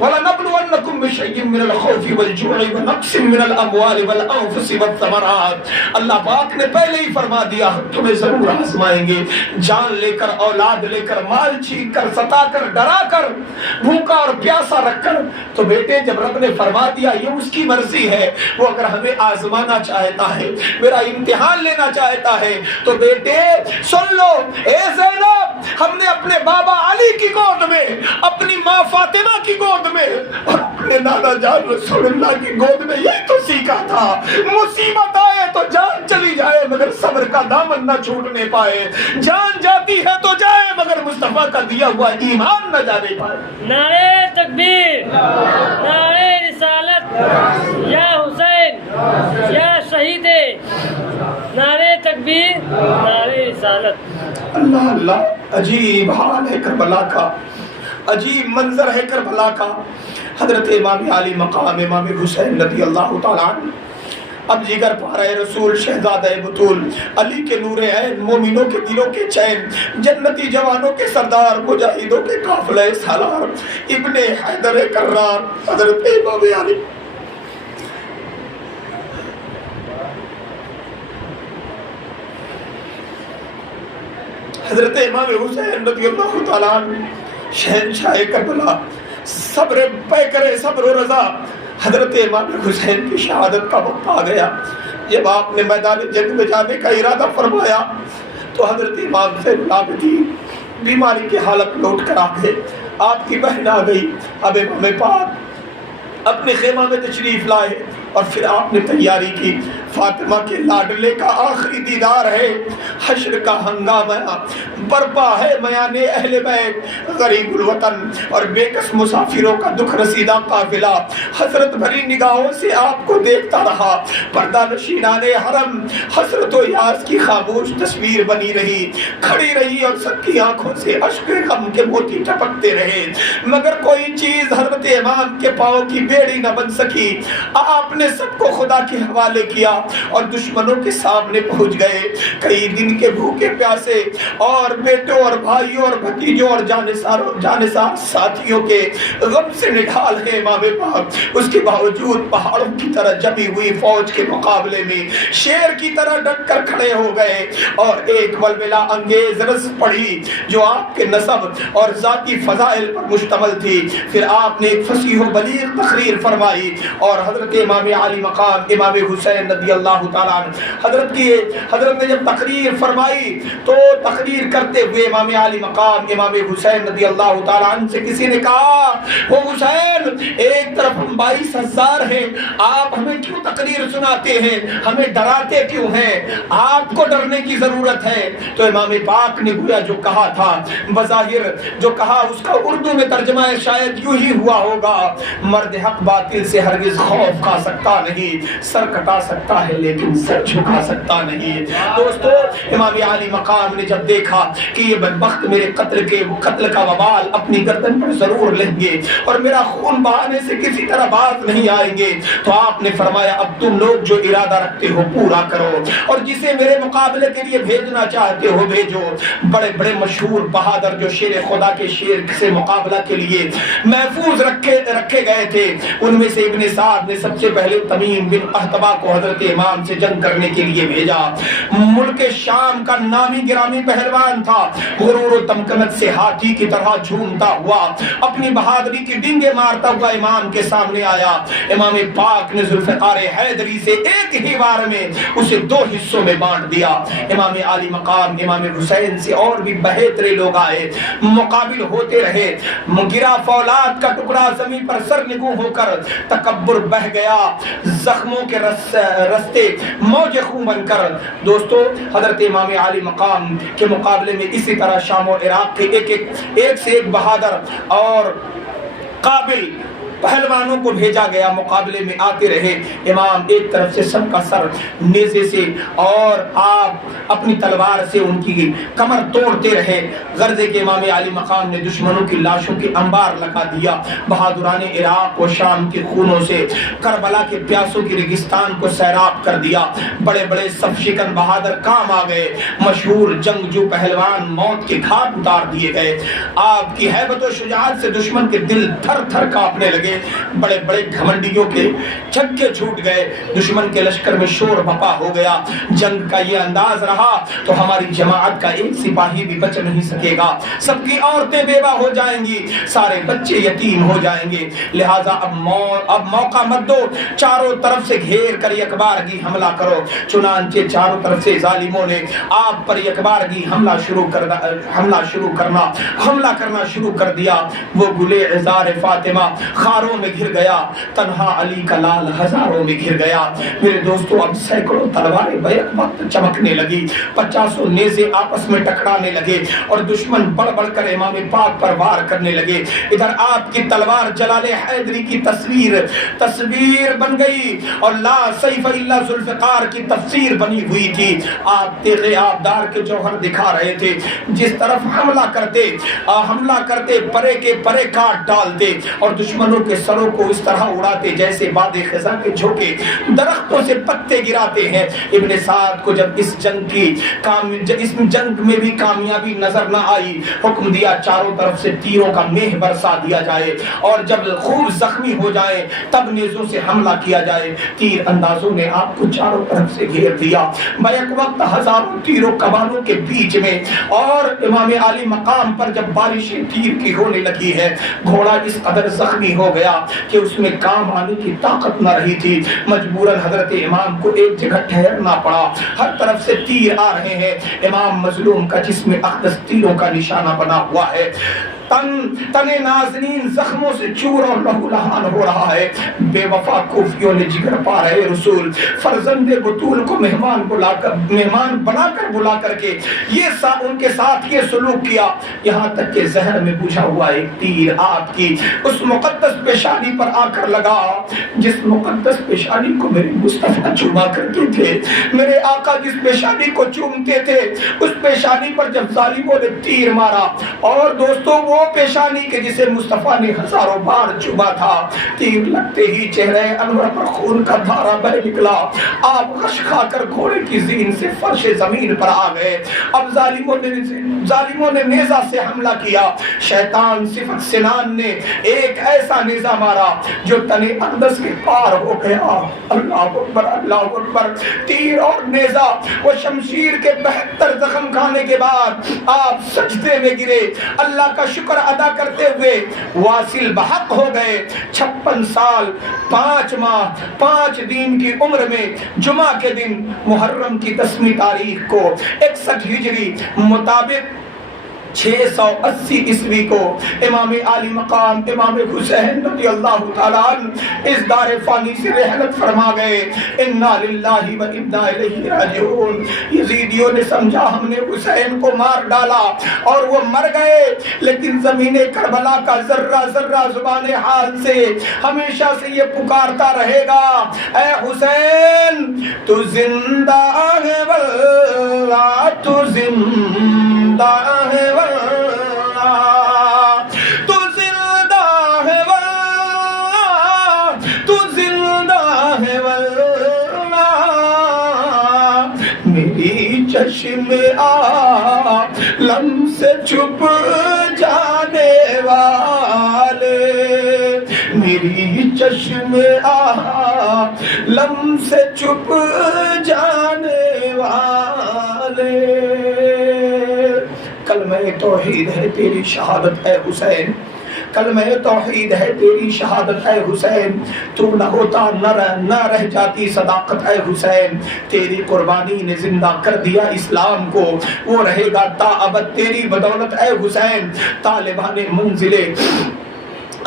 وَلَنَبْلُوَنَّكُمْ بِشَيْءٍ مِّنَ الْخَوْفِ وَالْجُوعِ وَنَقْصٍ مِّنَ الْأَمْوَالِ وَالْأَنفُسِ وَالثَّمَرَاتِ، اللہ پاک نے پہلے ہی فرما دیا ہم تمہیں ضرور آزمائیں گے، جان لے کر، اولاد لے کر، مال چھین کر، ستا کر، ڈرا کر، بھوکا اور پیاسا رکھ کر۔ تو بیٹے جب رب نے فرما دیا یہ اس کی مرضی ہے، وہ اگر ہمیں آزمانا چاہتا ہے، میرا امتحان لینا چاہتا ہے تو بیٹے سن لو اے زینب ہم نے اپنے بابا علی کی گود میں، اپنی ماں فاطمہ کی گود میں اور اپنے نانا جان رسول اللہ کی گود میں یہی تو سیکھا تھا، مصیبت آئے تو جان چلی جائے مگر صبر کا دامن نہ چھوٹنے پائے، جان جاتی ہے تو جائے مگر مصطفیٰ کا دیا ہوا ایمان نہ جانے پائے۔ نعرہ تکبیر، نعرہ رسالت، یا حسین یا شہید، نعرہ تکبیر، نعرہ رسالت۔ اللہ اللہ، عجیب حال ہے کربلا کا، عجیب منظر ہے کربلا کا۔ حضرت امام علی مقام امام حسین رضی اللہ تعالیٰ عنہ، اب جگر پارہ رسول، شہزادہ بطول، علی کے نور عین، مومنوں کے دلوں کے چین، جنتی جوانوں کے سردار، مجاہدوں کے قافلہ سالار، ابن حیدر کرار، حضرت امام علی حضرت امام حسین رضی اللہ تعالیٰ عنہ، شہنشاہ کربلا، صبر پیکر صبر و رضا۔ حضرت امام حسین کی شہادت کا وقت آ گیا، جب آپ نے میدان جنگ میں جانے کا ارادہ فرمایا تو حضرت امام زین العابدین بیماری کی حالت لوٹ کر آ گئے، آپ کی بہن آ گئی، اب امام پاک اپنے خیمہ میں تشریف لائے اور پھر آپ نے تیاری کی، فاطمہ کے لاڈلے کا آخری دیدار ہے، حشر کا ہنگامہ برپا ہے، میان اہل بیت، غریب الوطن اور بے کس مسافروں کا دکھ رسیدہ قافلہ حسرت بھری نگاہوں سے آپ کو دیکھتا رہا، پردہ نشینان حرم حسرت و یاس کی خاموش تصویر بنی رہی، کھڑی رہی اور سب کی آنکھوں سے اشک غم کے موتی ٹپکتے رہے، مگر کوئی چیز حضرت امام کے پاؤں کی بیڑی نہ بن سکی۔ آپ نے سب کو خدا کے حوالے کیا، اور دشمنوں کے سامنے پہنچ گئے. کئی دن کے بھوکے پیاسے اور بیٹوں اور بھائیوں اور بھتیجوں اور جانسار ساتھیوں کے غم سے نڈھال ہے امام پاک. اس کے باوجود پہاڑوں کی طرح جمی ہوئی فوج کے مقابلے میں شیر کی طرح ڈٹ کر کھڑے ہو گئے اور ایک ولولہ انگیز رس پڑھی جو آپ کے نسب اور ذاتی فضائل پر مشتمل تھی. پھر آپ نے ایک فصیح و بلیغ تقریر فرمائی اور حضرت امام علی مقام امام حسین رضی اللہ تعالیٰ حضرت نے جب تقریر فرمائی تو تقریر کرتے ہوئے امام علی مقام امام حسین رضی اللہ تعالیٰ عنہ سے کسی نے کہا وہ حسین ایک طرف ہم 22,000 ہیں, آپ ہمیں کیوں تقریر سناتے ہیں, ہمیں ڈراتے کیوں ہیں, آپ کو ڈرنے کی ضرورت ہے. تو امام پاک نے گویا جو کہا تھا بظاہر جو کہا اس کا اردو میں ترجمہ شاید یوں ہی ہوا ہوگا, مرد حق باطل سے ہرگز خوف کھا سکتا نہیں, سر کٹا سکتا ہے لیکن سر جھکا سکتا نہیں. دوستو امام علی مقام نے جب دیکھا کہ یہ بدبخت میرے قتل کا وبال اپنی گردن پر ضرور لیں گے اور میرا خون بہانے سے کسی طرح باز نہیں آئیں گے, تو آپ نے فرمایا اب تم لوگ جو ارادہ رکھتے ہو پورا کرو اور جسے میرے مقابلے کے لیے بھیجنا چاہتے ہو بھیجو. بڑے بڑے مشہور بہادر جو شیر خدا کے شیر سے مقابلہ کے لیے محفوظ رکھے گئے تھے, ان میں سے ابن سعد نے سب سے پہلے تمیم بن احتبا کو حضرت امام سے جنگ کرنے کے لیے بھیجا. ملک شام کا نامی گرامی پہلوان تھا, غرور و تمکنت سے ہاتھی کی طرح جھومتا ہوا اپنی بہادری کی ڈنگے مارتا ہوا امام کے سامنے آیا. امام پاک نے ذوالفقار حیدری سے ایک ہی بار میں اسے 2 حصوں میں بانٹ دیا. امام علی مقام امام حسین سے اور بھی بہترے لوگ آئے, مقابل ہوتے رہے. گرا فولاد کا ٹکڑا زمین پر سر نگوں ہو کر تکبر بہ گیا, زخموں کے رستے موج خون بن کر. دوستو حضرت امام علی مقام کے مقابلے میں اسی طرح شام و عراق کے ایک سے ایک بہادر اور قابل پہلوانوں کو بھیجا گیا, مقابلے میں آتے رہے. امام ایک طرف سے سب کا سر نیزے سے اور آپ اپنی تلوار سے ان کی کمر توڑتے رہے. غرضے کے امام علی مقام نے دشمنوں کی لاشوں کے انبار لگا دیا. بہادران عراق و شام کے خونوں سے کربلا کے پیاسوں کی ریگستان کو سیراب کر دیا. بڑے بڑے صف شکن بہادر کام آ گئے, مشہور جنگجو پہلوان موت کے گھاٹ اتار دیے گئے. آپ کی ہیبت و شجاعت سے دشمن کے دل تھر تھر کانپنے لگے. بڑے بڑے گھمنڈیوں کے چھکے چھوٹ گئے, دشمن کے لشکر میں شور بپا ہو گیا. جنگ کا یہ انداز رہا تو ہماری جماعت کا ایک سپاہی بھی بچ نہیں سکے گا, سب کی عورتیں بیوہ ہو جائیں گی, سارے بچے یتیم ہو جائیں گے. لہٰذا اب موقع مت دو, چاروں طرف سے گھیر کر یکبارگی حملہ کرو. چنانچہ چاروں طرف سے ظالموں نے آپ پر یکبارگی حملہ کرنا شروع کر دیا. وہ گلے عزار فاطمہ خاروں میں گھر گیا, تنہا علی کا لال ہزاروں میں گھر گیا. میرے دوستو اب سینکڑوں تلواریں بیک وقت چمکنے لگی, 50 نیزے آپس میں ٹکرانے لگے اور دشمن بڑھ بڑھ کر امام پاک پر وار کرنے لگے. ادھر آپ کی تلوار جلال حیدری کی تصویر بن گئی اور لا سیف الا ذوالفقار کی تفسیر بنی ہوئی تھی. آپ تیغ آبدار کے جوہر دکھا رہے تھے, جس طرف حملہ کرتے پرے کے پرے کاٹ ڈالتے اور دشمنوں کے سروں کو اس طرح اڑاتے جیسے باد خزاں کے جھونکے درختوں سے پتے گراتے ہیں. ابن سعد کو جب اس جنگ میں بھی کامیابی نظر نہ آئی, حکم دیا چاروں طرف سے تیروں کا میہ برسا دیا جائے اور جب خوب زخمی ہو جائے تب نیزوں سے حملہ کیا جائے. تیر اندازوں نے آپ کو چاروں طرف سے گھیر دیا. بیک وقت ہزاروں تیروں کمانوں کے بیچ میں اور امام علی مقام پر جب بارش تیر کی ہونے لگی ہے, گھوڑا اس قدر زخمی ہو گیا کہ اس میں کام آنے کی طاقت نہ رہی تھی. مجبوراً حضرت امام کو ایک جگہ ٹھہرنا پڑا. ہر طرف سے تیر آ رہے ہیں, امام مظلوم کا جسم اقدس تیروں کا نشانہ بنا ہوا ہے. تن نازنین زخموں سے چور اور لہو لہان ہو رہا ہے. بے وفا کوفیوں نے جگر پا رہے رسول فرزند بطول کو مہمان بنا کر بلا کر کے ان کے ساتھ یہ سلوک کیا, یہاں تک کہ زہر میں بجھا ہوا ایک تیر آپ کی اس مقدس پیشانی پر آ کر لگا جس مقدس پیشانی کو میرے مصطفیٰ چوما کرتے تھے. میرے آقا جس پیشانی کو چومتے تھے اس پیشانی پر جب ظالموں نے تیر مارا اور دوستوں وہ وہ پیشانی کے جسے مصطفیٰ نے ہزاروں بار چوما تھا، تیر لگتے ہی چہرے انور پر خون کا دھارا بہ نکلا، آپ غش کھا کر گھوڑے کی زین سے فرش زمین پر آ گئے۔ اب ظالموں نے نیزہ سے حملہ کیا، شیطان صفت سنان نے ایک ایسا نیزہ مارا جو تن اقدس کے پار ہو گیا۔ اللہ اکبر، اللہ اکبر۔ تیر اور نیزہ وہ شمشیر کے 72 زخم کھانے کے بعد آپ سجدے میں گرے، اللہ کا شکر ادا کرتے ہوئے واصل بحق ہو گئے۔ 56 سال 5 ماہ 5 دن کی عمر میں جمعہ کے دن محرم کی 10ویں تاریخ کو 61 ہجری مطابق 680 عیسوی کو امام عالی مقام امام حسین رضی اللہ تعالیٰ عنہ اس دار فانی سے رحلت فرما گئے۔ انا للہ و انا الیہ راجعون۔ یزیدیوں نے سمجھا ہم نے حسین کو مار ڈالا اور وہ مر گئے، لیکن زمین کربلا کا ذرہ ذرہ زبان حال سے ہمیشہ سے یہ پکارتا رہے گا، اے حسین تو زندہ ہے واللہ، تو زندہ ہے واللہ، تو زندہ ہے واللہ، تو زندہ ہے واللہ، میری چشم عالم سے چھپ جانے والے، میری چشم عالم سے چھپ جانے والے۔ کلمہ توحید ہے تیری شہادت اے حسین، کلمہ توحید ہے تیری شہادت اے حسین، تو نہ ہوتا نہ رہ جاتی صداقت اے حسین، تیری قربانی نے زندہ کر دیا اسلام کو، وہ رہے گا تا ابد تیری بدولت اے حسین۔ طالبان منزل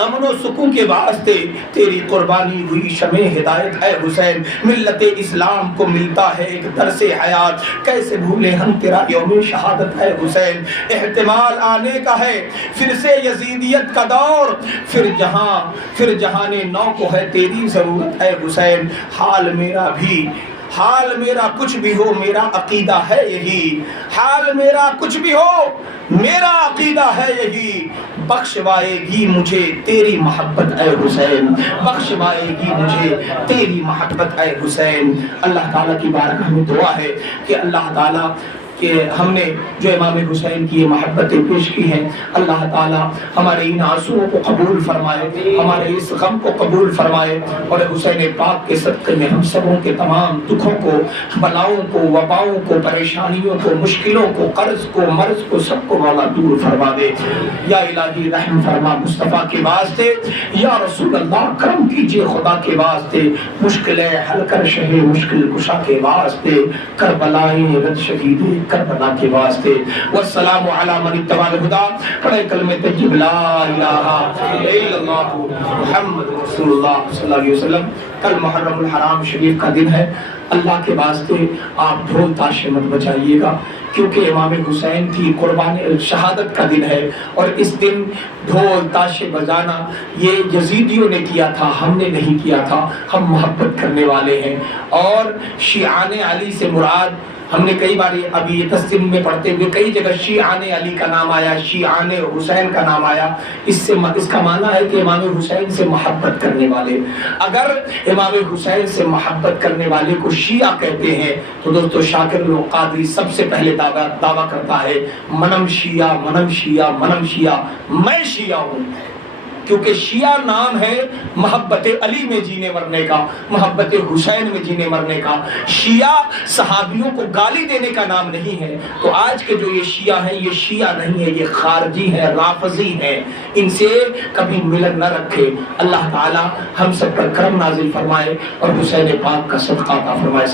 امن و سکون کے واسطے تیری قربانی ہوئی شمع ہدایت اے حسین، ملت اسلام کو ملتا ہے ایک درس حیات، کیسے بھولے ہم تیرا یوم شہادت اے حسین۔ احتمال آنے کا ہے پھر سے یزیدیت کا دور، پھر جہان نو کو ہے تیری ضرورت اے حسین۔ حال میرا کچھ بھی ہو میرا عقیدہ ہے یہی، حال میرا کچھ بھی ہو میرا عقیدہ ہے یہی، بخشوائے گی مجھے تیری محبت اے حسین، بخشوائے گی مجھے تیری محبت اے حسین۔ اللہ تعالیٰ کی بارگاہ میں دعا ہے کہ اللہ تعالیٰ کہ ہم نے جو امام حسین کی یہ محبتیں پیش کی ہیں، اللہ تعالیٰ ہمارے ان آنسوؤں کو قبول فرمائے، ہمارے اس غم کو قبول فرمائے، اور حسین پاک کے صدقے میں ہم سبوں کے تمام دکھوں کو، بلاؤں کو، وباؤں کو، پریشانیوں کو، مشکلوں کو، قرض کو، مرض کو، سب کو مولا دور فرما دے۔ یا الہی رحم فرما مصطفیٰ کے واسطے، یا رسول اللہ کرم کیجئے خدا کے واسطے، مشکلیں حل کر شہ مشکل کشا کے واسطے، کربلائیں رد شہید کربلا کے واسطے۔ والسلام علی من اتبع الہدی۔ پڑھے کلمہ طیب لا الہ الا اللہ محمد رسول اللہ صلی اللہ علیہ وسلم۔ کل محرم الحرام شریف کا دن ہے، اللہ کے واسطے آپ ڈھول تاشے مت بجائیے گا، کیونکہ امام حسین کی قربانی شہادت کا دن ہے، اور اس دن ڈھول تاشے بجانا یہ یزیدیوں نے کیا تھا، ہم نے نہیں کیا تھا۔ ہم محبت کرنے والے ہیں، اور شیعان علی سے مراد ہم نے کئی بار ابھی یہ تسلیم میں پڑھتے ہوئے کئی جگہ شیعان علی کا نام آیا، شیعان حسین کا نام آیا، اس کا معنی ہے کہ امام حسین سے محبت کرنے والے۔ اگر امام حسین سے محبت کرنے والے کو شیعہ کہتے ہیں تو دوستو شاکر القادری سب سے پہلے دعویٰ کرتا ہے منم شیعہ، منم شیعہ، منم شیعہ، میں شیعہ ہوں، کیونکہ شیعہ نام ہے محبت علی میں جینے مرنے کا، محبت حسین میں جینے مرنے کا۔ شیعہ صحابیوں کو گالی دینے کا نام نہیں ہے۔ تو آج کے جو یہ شیعہ ہیں، یہ شیعہ نہیں ہے، یہ خارجی ہیں، رافضی ہیں، ان سے کبھی ملن نہ رکھے۔ اللہ تعالی ہم سب پر کرم نازل فرمائے اور حسین پاک کا صدقہ عطا فرمائے۔